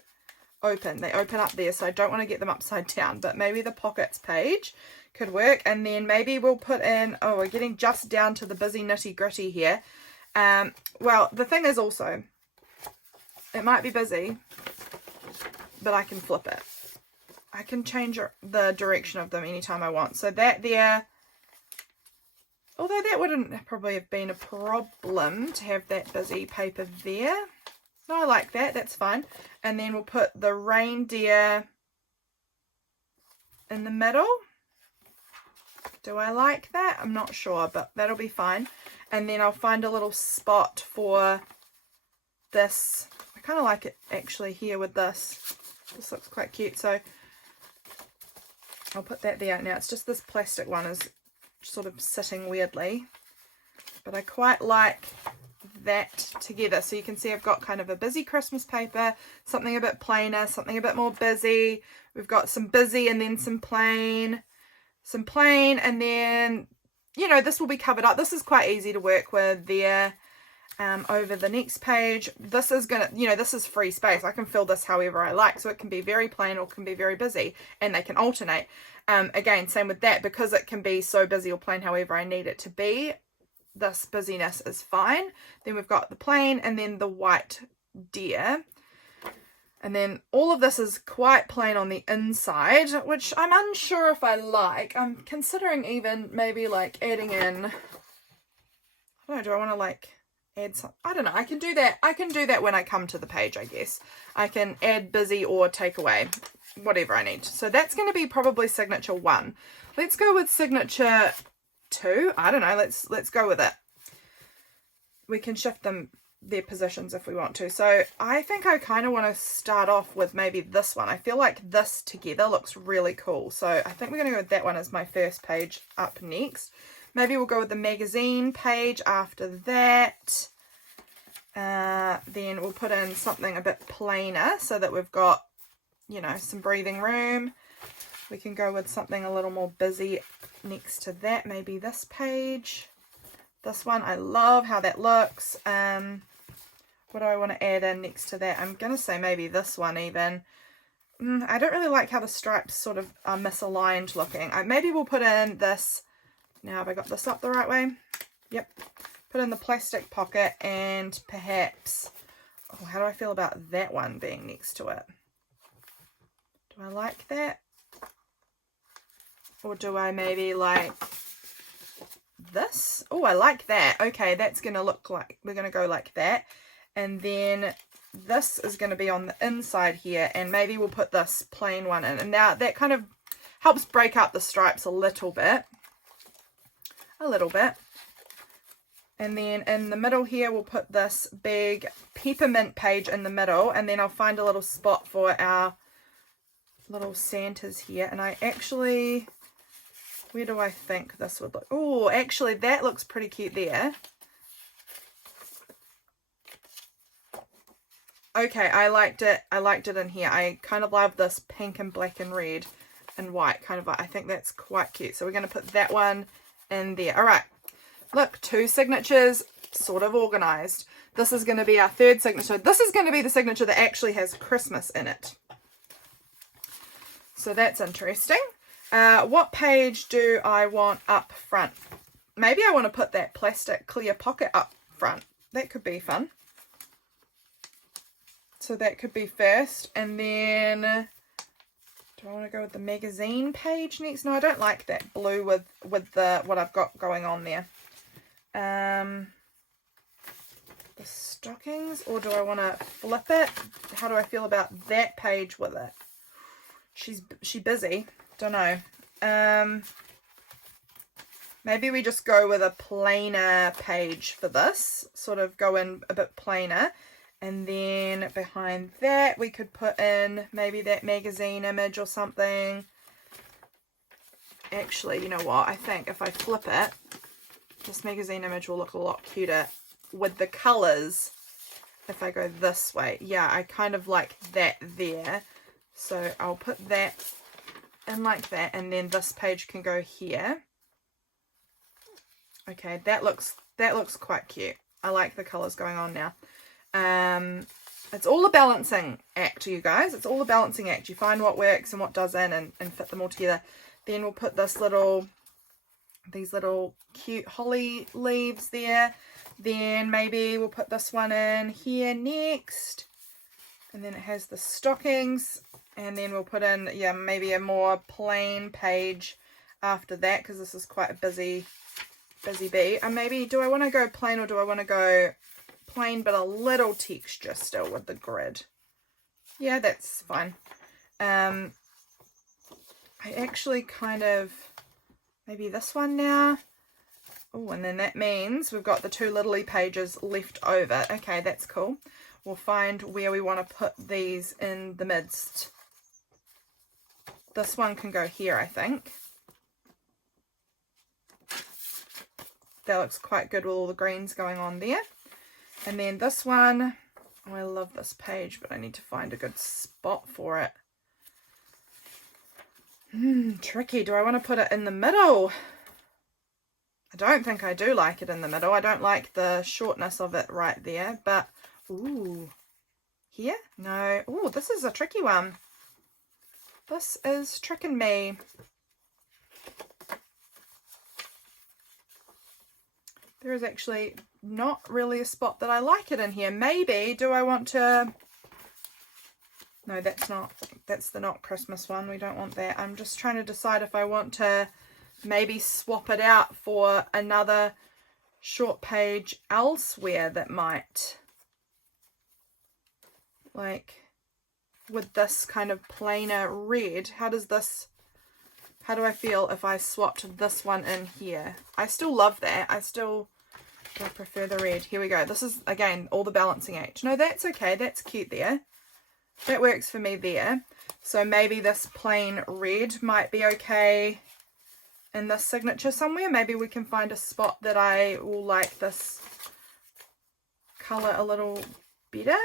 open. They open up there, so I don't want to get them upside down. But maybe the pockets page could work. And then maybe we'll put in, oh, we're getting just down to the busy nitty gritty here. Well, the thing is also, it might be busy, but I can flip it. I can change the direction of them anytime I want. So that there... Although that wouldn't probably have been a problem to have that busy paper there. No, I like that. That's fine. And then we'll put the reindeer in the middle. Do I like that? I'm not sure, but that'll be fine. And then I'll find a little spot for this. I kind of like it actually here with this. This looks quite cute, so I'll put that there. Now it's just this plastic one is sort of sitting weirdly, but I quite like that together. So you can see I've got kind of a busy Christmas paper, something a bit plainer, something a bit more busy. We've got some busy and then some plain, and then, you know, this will be covered up. This is quite easy to work with there. Over the next page, this is gonna, you know, this is free space. I can fill this however I like, so it can be very plain or it can be very busy, and they can alternate. Again, same with that, because it can be so busy or plain however I need it to be. This busyness is fine. Then we've got the plain and then the white deer, and then all of this is quite plain on the inside, which I'm unsure if I like. I'm considering even maybe like adding in, I don't know, do I want to like add some, I don't know, I can do that when I come to the page. I guess I can add busy or take away, whatever I need. So that's going to be probably signature 1. Let's go with signature 2. I don't know, let's go with it. We can shift them their positions if we want to. So I think I kind of want to start off with maybe this one. I feel like this together looks really cool, so I think we're going to go with that one as my first page up next. Maybe we'll go with the magazine page after that. Then we'll put in something a bit plainer so that we've got, you know, some breathing room. We can go with something a little more busy next to that. Maybe this page. This one, I love how that looks. What do I want to add in next to that? I'm going to say maybe this one even. I don't really like how the stripes sort of are misaligned looking. Maybe we'll put in this. Now, have I got this up the right way? Yep. Put in the plastic pocket, and perhaps, oh, how do I feel about that one being next to it? Do I like that? Or do I maybe like this? Oh, I like that. Okay, that's going to look like, we're going to go like that. And then this is going to be on the inside here, and maybe we'll put this plain one in. And now that kind of helps break up the stripes a little bit. And then in the middle here, we'll put this big peppermint page in the middle, and then I'll find a little spot for our little Santas here. And I actually, where do I think this would look? Oh, actually that looks pretty cute there. Okay, I liked it in here. I kind of love this pink and black and red and white kind of, I think that's quite cute. So we're going to put that one in there. All right, look, 2 signatures sort of organized. This is going to be our 3rd signature. This is going to be the signature that actually has Christmas in it. So that's interesting. What page do I want up front? Maybe I want to put that plastic clear pocket up front. That could be fun. So that could be first, and then do I want to go with the magazine page next? No, I don't like that blue with the what I've got going on there. The stockings, or do I want to flip it? How do I feel about that page with it? She busy. Don't know. Maybe we just go with a plainer page for this. Sort of go in a bit plainer. And then behind that, we could put in maybe that magazine image or something. Actually, you know what? I think if I flip it, this magazine image will look a lot cuter with the colours if I go this way. Yeah, I kind of like that there. So I'll put that in like that, and then this page can go here. Okay, that looks quite cute. I like the colours going on now. It's all a balancing act, you guys. It's all a balancing act. You find what works and what doesn't, and fit them all together. Then we'll put these little cute holly leaves there. Then maybe we'll put this one in here next, and then it has the stockings. And then we'll put in, yeah, maybe a more plain page after that, because this is quite a busy bee. And maybe, do I want to go plain, or do I want to go plain but a little texture still with the grid? Yeah, that's fine. I actually kind of, maybe this one now. Oh, and then that means we've got the 2 little pages left over. Okay, that's cool. We'll find where we want to put these in the midst. This one can go here, I think. That looks quite good with all the greens going on there. And then this one, oh, I love this page, but I need to find a good spot for it. Tricky. Do I want to put it in the middle? I don't think I do like it in the middle. I don't like the shortness of it right there, but, ooh, here? No. Ooh, this is a tricky one. This is tricking me. There is actually not really a spot that I like it in here. Maybe, do I want to... No, that's the not Christmas one. We don't want that. I'm just trying to decide if I want to maybe swap it out for another short page elsewhere that might, like with this kind of plainer red. How do I feel if I swapped this one in here? I still love that. I prefer the red. Here we go. This is, again, all the balancing act. No, that's okay. That's cute there. That works for me there. So maybe this plain red might be okay in this signature somewhere. Maybe we can find a spot that I will like this colour a little better.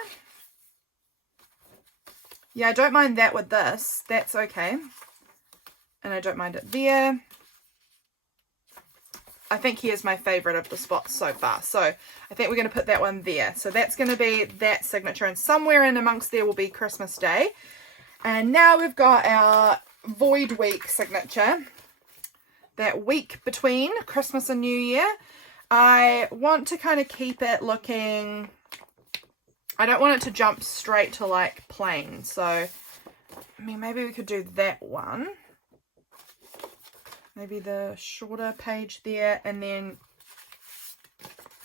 Yeah, I don't mind that with this. That's okay. And I don't mind it there. I think here's my favourite of the spots so far. So I think we're going to put that one there. So that's going to be that signature. And somewhere in amongst there will be Christmas Day. And now we've got our Void Week signature. That week between Christmas and New Year. I want to kind of keep it looking... I don't want it to jump straight to like plain. So, I mean, maybe we could do that one. Maybe the shorter page there, and then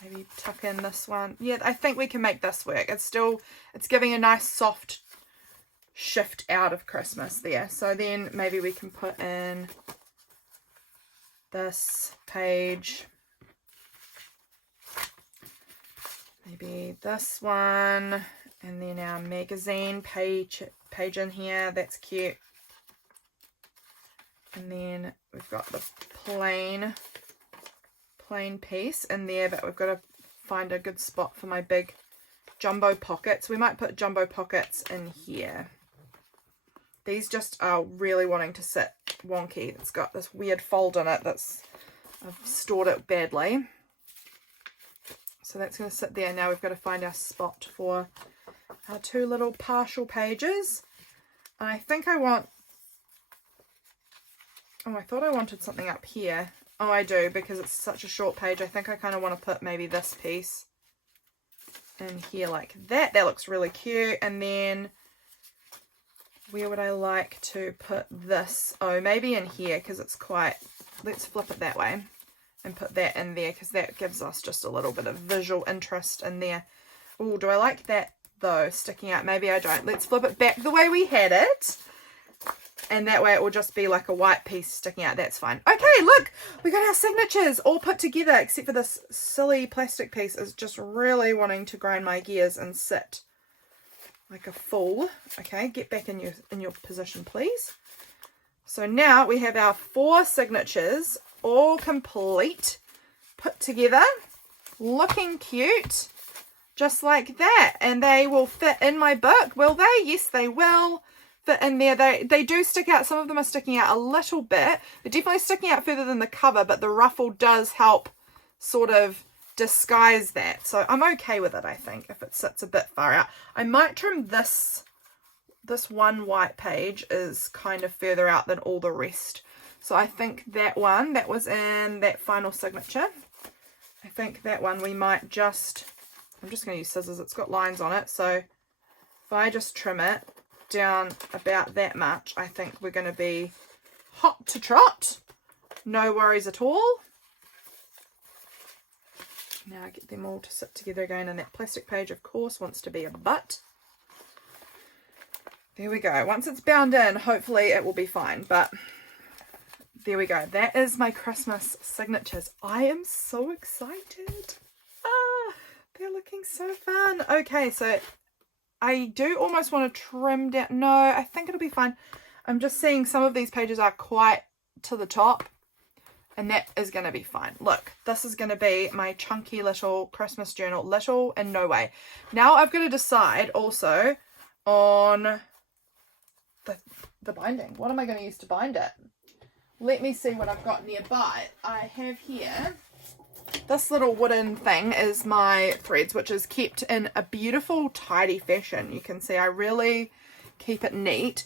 maybe tuck in this one. Yeah, I think we can make this work. It's giving a nice soft shift out of Christmas there. So then maybe we can put in this page. Maybe this one, and then our magazine page in here. That's cute. And then we've got the plain piece in there, but we've got to find a good spot for my big jumbo pockets. We might put jumbo pockets in here. These just are really wanting to sit wonky. It's got this weird fold in it I've stored it badly. So that's going to sit there. Now we've got to find our spot for our 2 little partial pages. And I think I want... Oh, I thought I wanted something up here. Oh, I do, because it's such a short page. I think I kind of want to put maybe this piece in here like that. That looks really cute. And then where would I like to put this? Oh, maybe in here, because it's quite... Let's flip it that way and put that in there, because that gives us just a little bit of visual interest in there. Oh, do I like that though, sticking out? Maybe I don't. Let's flip it back the way we had it, and that way it will just be like a white piece sticking out. That's fine. Okay, look, we got our signatures all put together, except for this silly plastic piece is just really wanting to grind my gears and sit like a fool. Okay, get back in your position, please. So now we have our 4 signatures all complete, put together, looking cute, just like that. And they will fit in my book, will they? Yes, they will fit in there. They do stick out. Some of them are sticking out a little bit. They're definitely sticking out further than the cover, but the ruffle does help sort of disguise that. So I'm okay with it, I think, if it sits a bit far out. I might trim this one white page is kind of further out than all the rest. So I think that one that was in that final signature, I think that one we might just, I'm just going to use scissors, it's got lines on it, so if I just trim it down about that much, I think we're going to be hot to trot. No worries at all. Now I get them all to sit together again, and that plastic page of course wants to be a butt. There we go. Once it's bound in, hopefully it will be fine, but there we go. That is my Christmas signatures. I am so excited. Ah, they're looking so fun. Okay, so I do almost want to trim down. No, I think it'll be fine. I'm just seeing some of these pages are quite to the top, and that is going to be fine. Look, this is going to be my chunky little Christmas journal. Little and no way. Now I've got to decide also on the binding. What am I going to use to bind it? Let me see what I've got nearby. I have here, this little wooden thing is my threads, which is kept in a beautiful, tidy fashion. You can see I really keep it neat.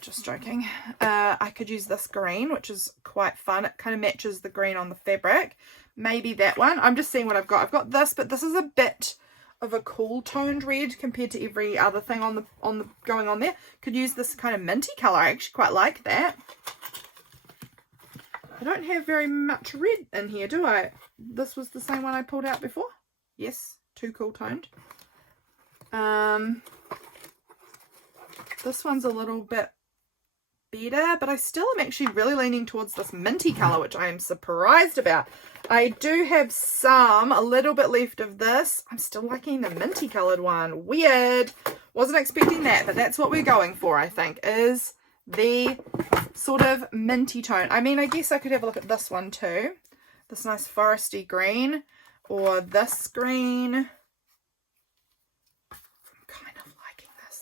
Just joking. I could use this green, which is quite fun. It kind of matches the green on the fabric. Maybe that one. I'm just seeing what I've got. I've got this, but this is a bit of a cool toned red compared to every other thing on the going on there. Could use this kind of minty color. I actually quite like that. I don't have very much red in here, do I? This was the same one I pulled out before. Yes, too cool toned. This one's a little bit better, but I still am actually really leaning towards this minty color, which I am surprised about. I do have a little bit left of this. I'm still liking the minty colored one. Weird. Wasn't expecting that, but that's what we're going for, I think, is the sort of minty tone. I mean, I guess I could have a look at this one too. This nice foresty green, or this green.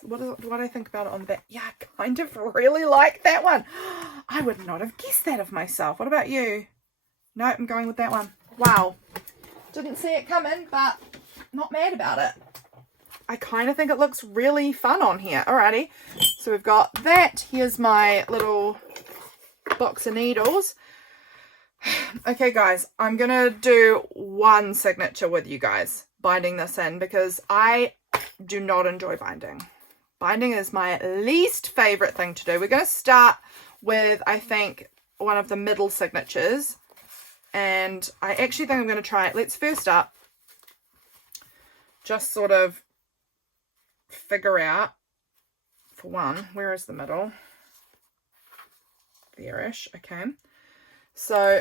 What do I think about it on the back? Yeah, I kind of really like that one. I would not have guessed that of myself. What about you? No, I'm going with that one. Wow. Didn't see it coming, but not mad about it. I kind of think it looks really fun on here. Alrighty. So we've got that. Here's my little box of needles. Okay, guys. I'm going to do one signature with you guys, binding this in, because I do not enjoy binding. Binding is my least favorite thing to do. We're going to start with, I think, one of the middle signatures. And I actually think I'm going to try it. Let's first up just sort of figure out, for one, where is the middle? There-ish. Okay. So,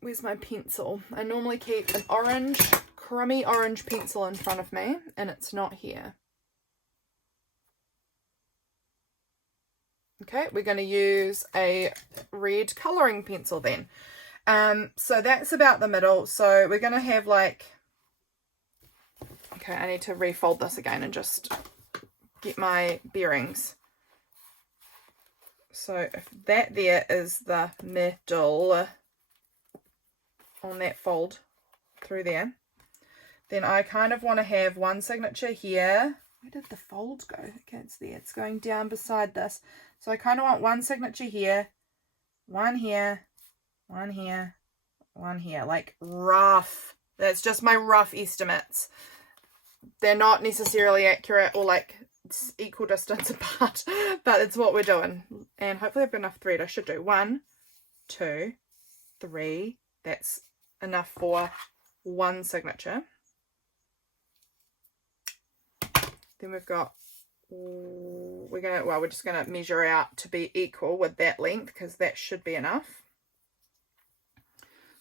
where's my pencil? I normally keep an orange, crummy orange pencil in front of me, and it's not here. Okay, we're going to use a red colouring pencil then. So that's about the middle. So we're going to have like, okay, I need to refold this again and just get my bearings. So if that there is the middle on that fold through there, then I kind of want to have one signature here. Where did the fold go? Okay, it's there. It's going down beside this. So I kind of want one signature here, one here, one here, one here. Like rough. That's just my rough estimates. They're not necessarily accurate or like equal distance apart, but it's what we're doing. And hopefully I've got enough thread. I should do 1, 2, 3. That's enough for one signature. Then we've got, we're just going to measure out to be equal with that length, because that should be enough.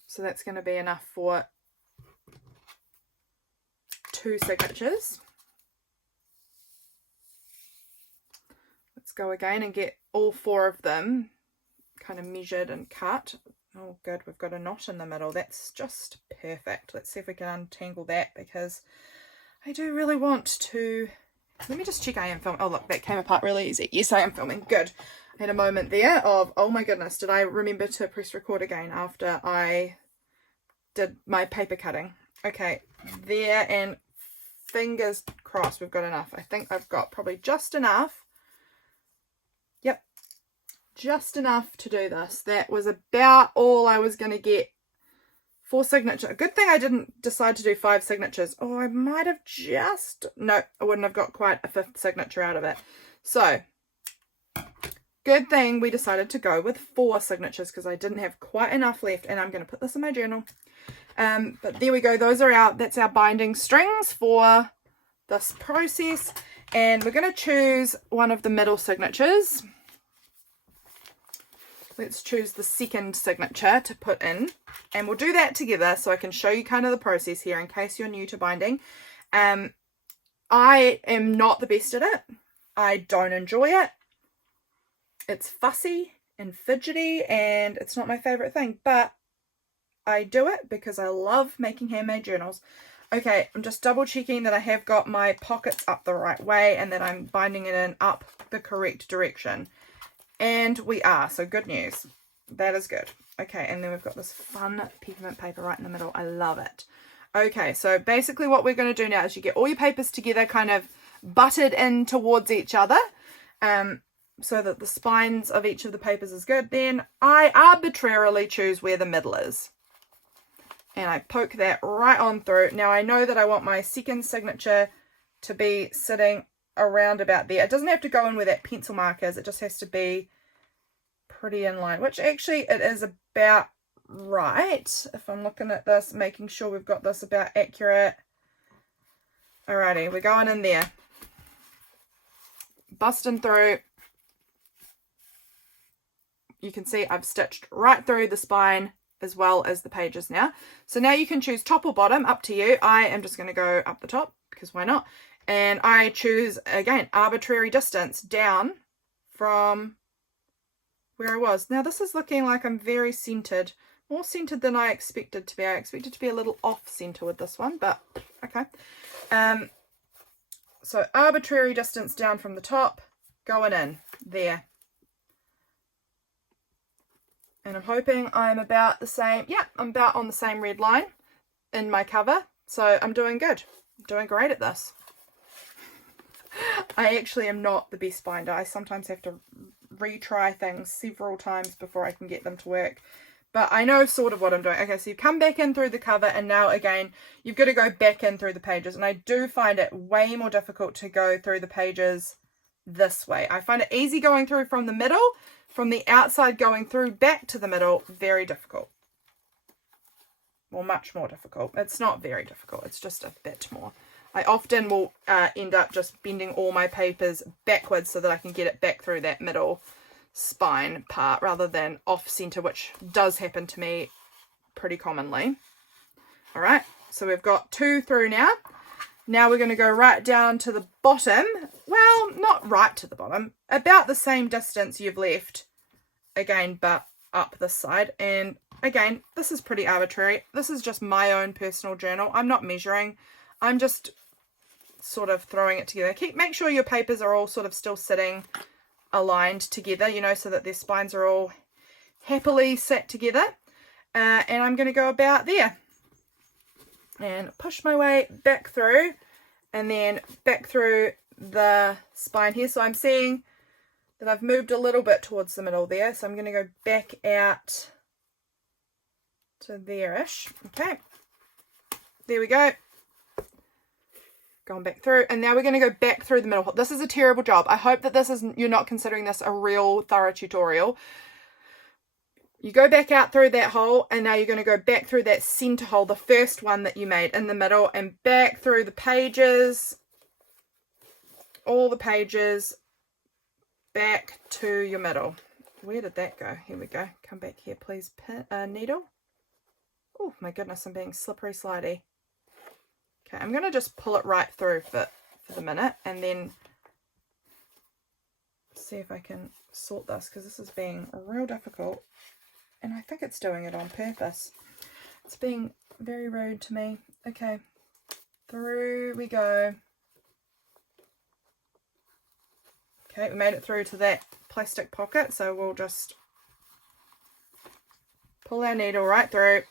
So that's going to be enough for 2 signatures. Let's go again and get all 4 of them kind of measured and cut. Oh good, we've got a knot in the middle. That's just perfect. Let's see if we can untangle that, because I do really want to... Let me just check I am filming. Oh look, that came apart really easy. Yes, I am filming. Good. I had a moment there of, oh my goodness, did I remember to press record again after I did my paper cutting? Okay, there, and fingers crossed we've got enough. I think I've got probably just enough. Yep, just enough to do this. That was about all I was going to get for signature. Good thing I didn't decide to do 5 signatures. Oh, I might have just... No, I wouldn't have got quite a 5th signature out of it. So, good thing we decided to go with 4 signatures, because I didn't have quite enough left. And I'm going to put this in my journal. But there we go. Those are that's our binding strings for this process. And we're going to choose one of the middle signatures. let's choose the second signature to put in, and we'll do that together so I can show you kind of the process here in case you're new to binding. I am not the best at it. I don't enjoy it. It's fussy and fidgety and it's not my favorite thing, but I do it because I love making handmade journals. Okay, I'm just double checking that I have got my pockets up the right way and that I'm binding it in up the correct direction. And we are, so good news. That is good. Okay, and then we've got this fun peppermint paper right in the middle. I love it. Okay, so basically what we're going to do now is you get all your papers together, kind of butted in towards each other, so that the spines of each of the papers is good. Then I arbitrarily choose where the middle is. And I poke that right on through. Now I know that I want my second signature to be sitting around about there. It doesn't have to go in where that pencil mark is. It just has to be pretty in line, which actually it is about right. If I'm looking at this, making sure we've got this about accurate. Alrighty, we're going in there. Busting through. You can see I've stitched right through the spine as well as the pages now. So now you can choose top or bottom, up to you. I am just going to go up the top because why not? And I choose, again, arbitrary distance down from where I was. Now this is looking like I'm very centered, more centered than I expected to be. I expected to be a little off center with this one, but okay. So arbitrary distance down from the top, going in there. And I'm hoping I'm about the same. Yeah, I'm about on the same red line in my cover. So I'm doing good. I'm doing great at this. I actually am not the best binder. I sometimes have to retry things several times before I can get them to work. But I know sort of what I'm doing. Okay, so you come back in through the cover, and now again, you've got to go back in through the pages. And I do find it way more difficult to go through the pages this way. I find it easy going through from the middle. From the outside going through back to the middle, very difficult. Well, much more difficult. It's not very difficult. It's just a bit more. I often will end up just bending all my papers backwards so that I can get it back through that middle spine part rather than off center, which does happen to me pretty commonly. All right, so we've got 2 through now. Now we're going to go right down to the bottom. Well, not right to the bottom. About the same distance you've left. Again, but up this side. And again, this is pretty arbitrary. This is just my own personal journal. I'm not measuring. I'm just sort of throwing it together. Make sure your papers are all sort of still sitting aligned together, you know, so that their spines are all happily set together. And I'm going to go about there. And push my way back through. And then back through the spine here. So I'm seeing that I've moved a little bit towards the middle there. So I'm going to go back out to there-ish. Okay. There we go. Going back through. And now we're going to go back through the middle. This is a terrible job. I hope that this is, you're not considering this a real thorough tutorial. You go back out through that hole, and now you're going to go back through that center hole, the first one that you made in the middle, and back through the pages, all the pages, back to your middle. Where did that go? Here we go. Come back here, please, needle. Oh, my goodness, I'm being slippery slidey. Okay, I'm going to just pull it right through for the minute, and then see if I can sort this, because this is being real difficult. And I think it's doing it on purpose. It's being very rude to me. Okay, through we go. Okay, we made it through to that plastic pocket, so we'll just pull our needle right through.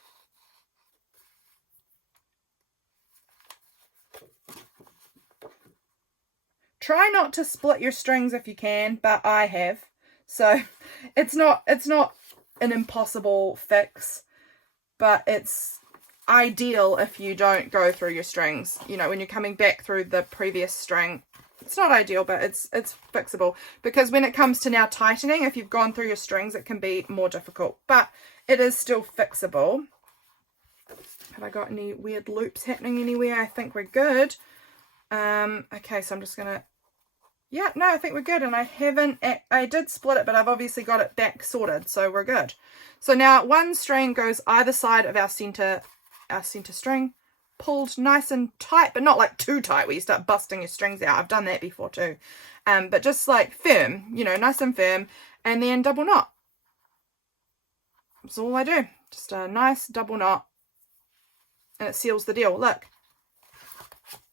Try not to split your strings if you can, but I have. So it's not an impossible fix, but it's ideal if you don't go through your strings. You know, when you're coming back through the previous string, it's not ideal, but it's fixable, because when it comes to now tightening, if you've gone through your strings, it can be more difficult, but it is still fixable. Have I got any weird loops happening anywhere? I think we're good. Okay, so I'm just gonna Yeah, no, I think we're good. And I did split it, but I've obviously got it back sorted, so we're good. So now one string goes either side of our center string, pulled nice and tight, but not like too tight where you start busting your strings out. I've done that before too. But just like firm, you know, nice and firm, and then double knot. That's all I do. Just a nice double knot, and it seals the deal. Look.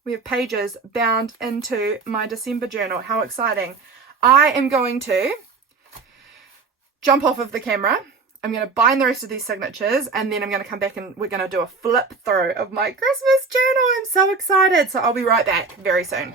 We have pages bound into my December journal. How exciting. I am going to jump off of the camera. I'm going to bind the rest of these signatures, and then I'm going to come back and we're going to do a flip through of my Christmas journal. I'm so excited. So I'll be right back very soon.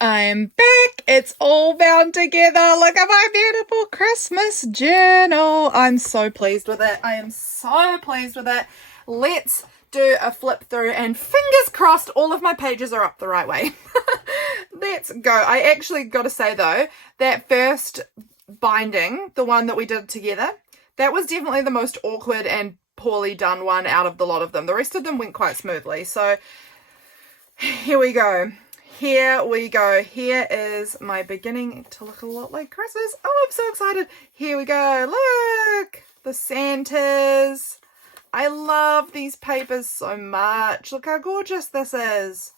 I'm back. It's all bound together. Look at my beautiful Christmas journal. I'm so pleased with it. I am so pleased with it. Let's do a flip through, and fingers crossed all of my pages are up the right way. Let's go. I actually got to say though, that first binding, the one that we did together, that was definitely the most awkward and poorly done one out of the lot of them. The rest of them went quite smoothly. So here we go. Here we go. Here is my beginning to look a lot like Christmas. Oh, I'm so excited. Here we go. Look, the Santas. I love these papers so much. Look how gorgeous this is.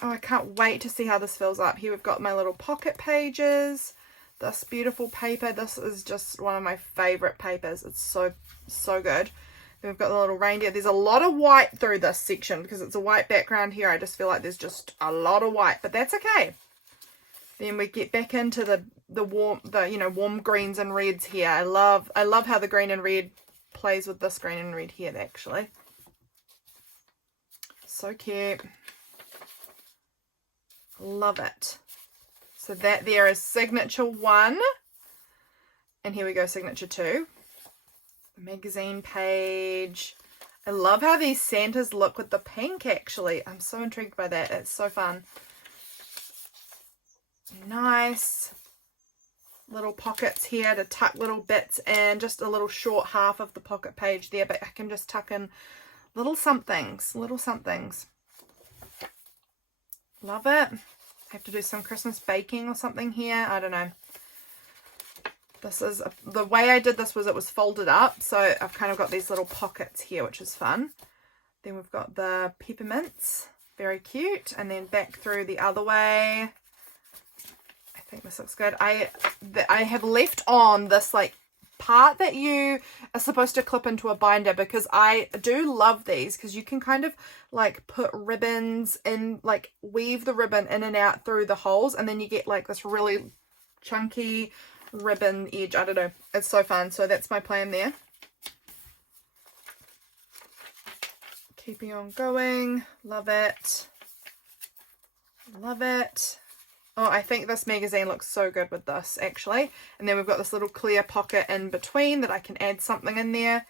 Oh, I can't wait to see how this fills up. Here we've got my little pocket pages. This beautiful paper. This is just one of my favorite papers. It's so, so good. Then we've got the little reindeer. There's a lot of white through this section because it's a white background here. I just feel like there's just a lot of white, but that's okay. Then we get back into the warm greens and reds here. I love how the green and red plays with this green and red here actually. So cute. Love it. So that there is signature 1. And here we go, signature 2. The magazine page. I love how these Santas look with the pink actually. I'm so intrigued by that. It's so fun. Nice. Little pockets here to tuck little bits in, just a little short half of the pocket page there, but I can just tuck in little somethings. Love it. Have to do some Christmas baking or something here. I don't know. This is the way I did this was it was folded up, so I've kind of got these little pockets here, which is fun. Then we've got the peppermints, very cute, and then back through the other way. I think this looks good. I have left on this like part that you are supposed to clip into a binder because I do love these because you can kind of like put ribbons in, like weave the ribbon in and out through the holes, and then you get like this really chunky ribbon edge. I don't know. It's so fun. So that's my plan there. Keeping on going. Love it. Love it. Oh, I think this magazine looks so good with this, actually. And then we've got this little clear pocket in between that I can add something in there.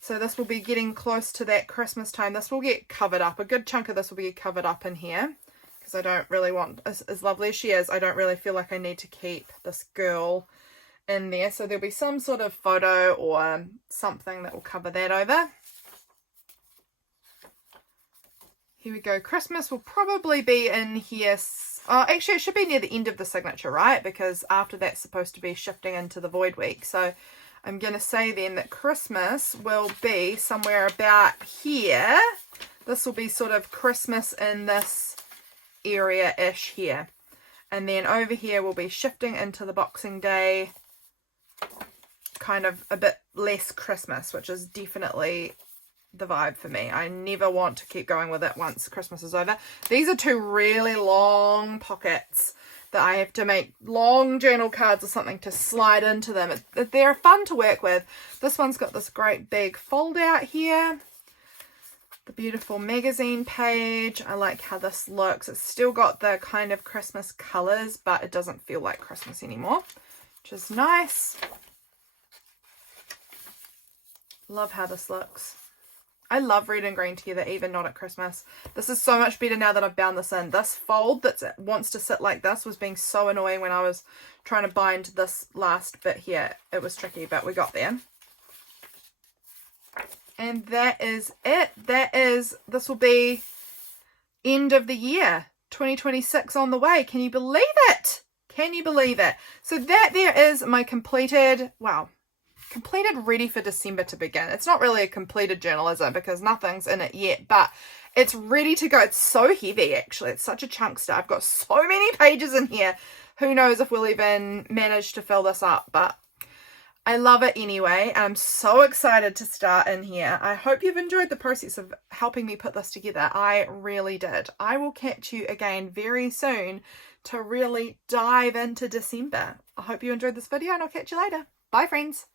So this will be getting close to that Christmas time. This will get covered up. A good chunk of this will be covered up in here. Because I don't really want, as lovely as she is, I don't really feel like I need to keep this girl in there. So there'll be some sort of photo or something that will cover that over. Here we go. Christmas will probably be in here. Oh, actually, it should be near the end of the signature, right? Because after that's supposed to be shifting into the void week. So I'm going to say then that Christmas will be somewhere about here. This will be sort of Christmas in this area-ish here. And then over here we'll be shifting into the Boxing Day, kind of a bit less Christmas, which is definitely the vibe for me. I never want to keep going with it once Christmas is over. These are 2 really long pockets that I have to make long journal cards or something to slide into them. They're fun to work with. This one's got this great big fold out here. The beautiful magazine page. I like how this looks. It's still got the kind of Christmas colors, but it doesn't feel like Christmas anymore, which is nice. Love how this looks. I love red and green together, even not at Christmas. This is so much better now that I've bound this in. This fold that wants to sit like this was being so annoying when I was trying to bind this last bit here. It was tricky, but we got there. And that is it. This will be end of the year. 2026 on the way. Can you believe it? Can you believe it? So that there is my completed, wow, completed ready for December to begin. It's not really a completed journal, is it? Because nothing's in it yet, but it's ready to go. It's so heavy, actually. It's such a chunkster. I've got so many pages in here. Who knows if we'll even manage to fill this up, but I love it anyway. I'm so excited to start in here. I hope you've enjoyed the process of helping me put this together. I really did. I will catch you again very soon to really dive into December. I hope you enjoyed this video, and I'll catch you later. Bye, friends.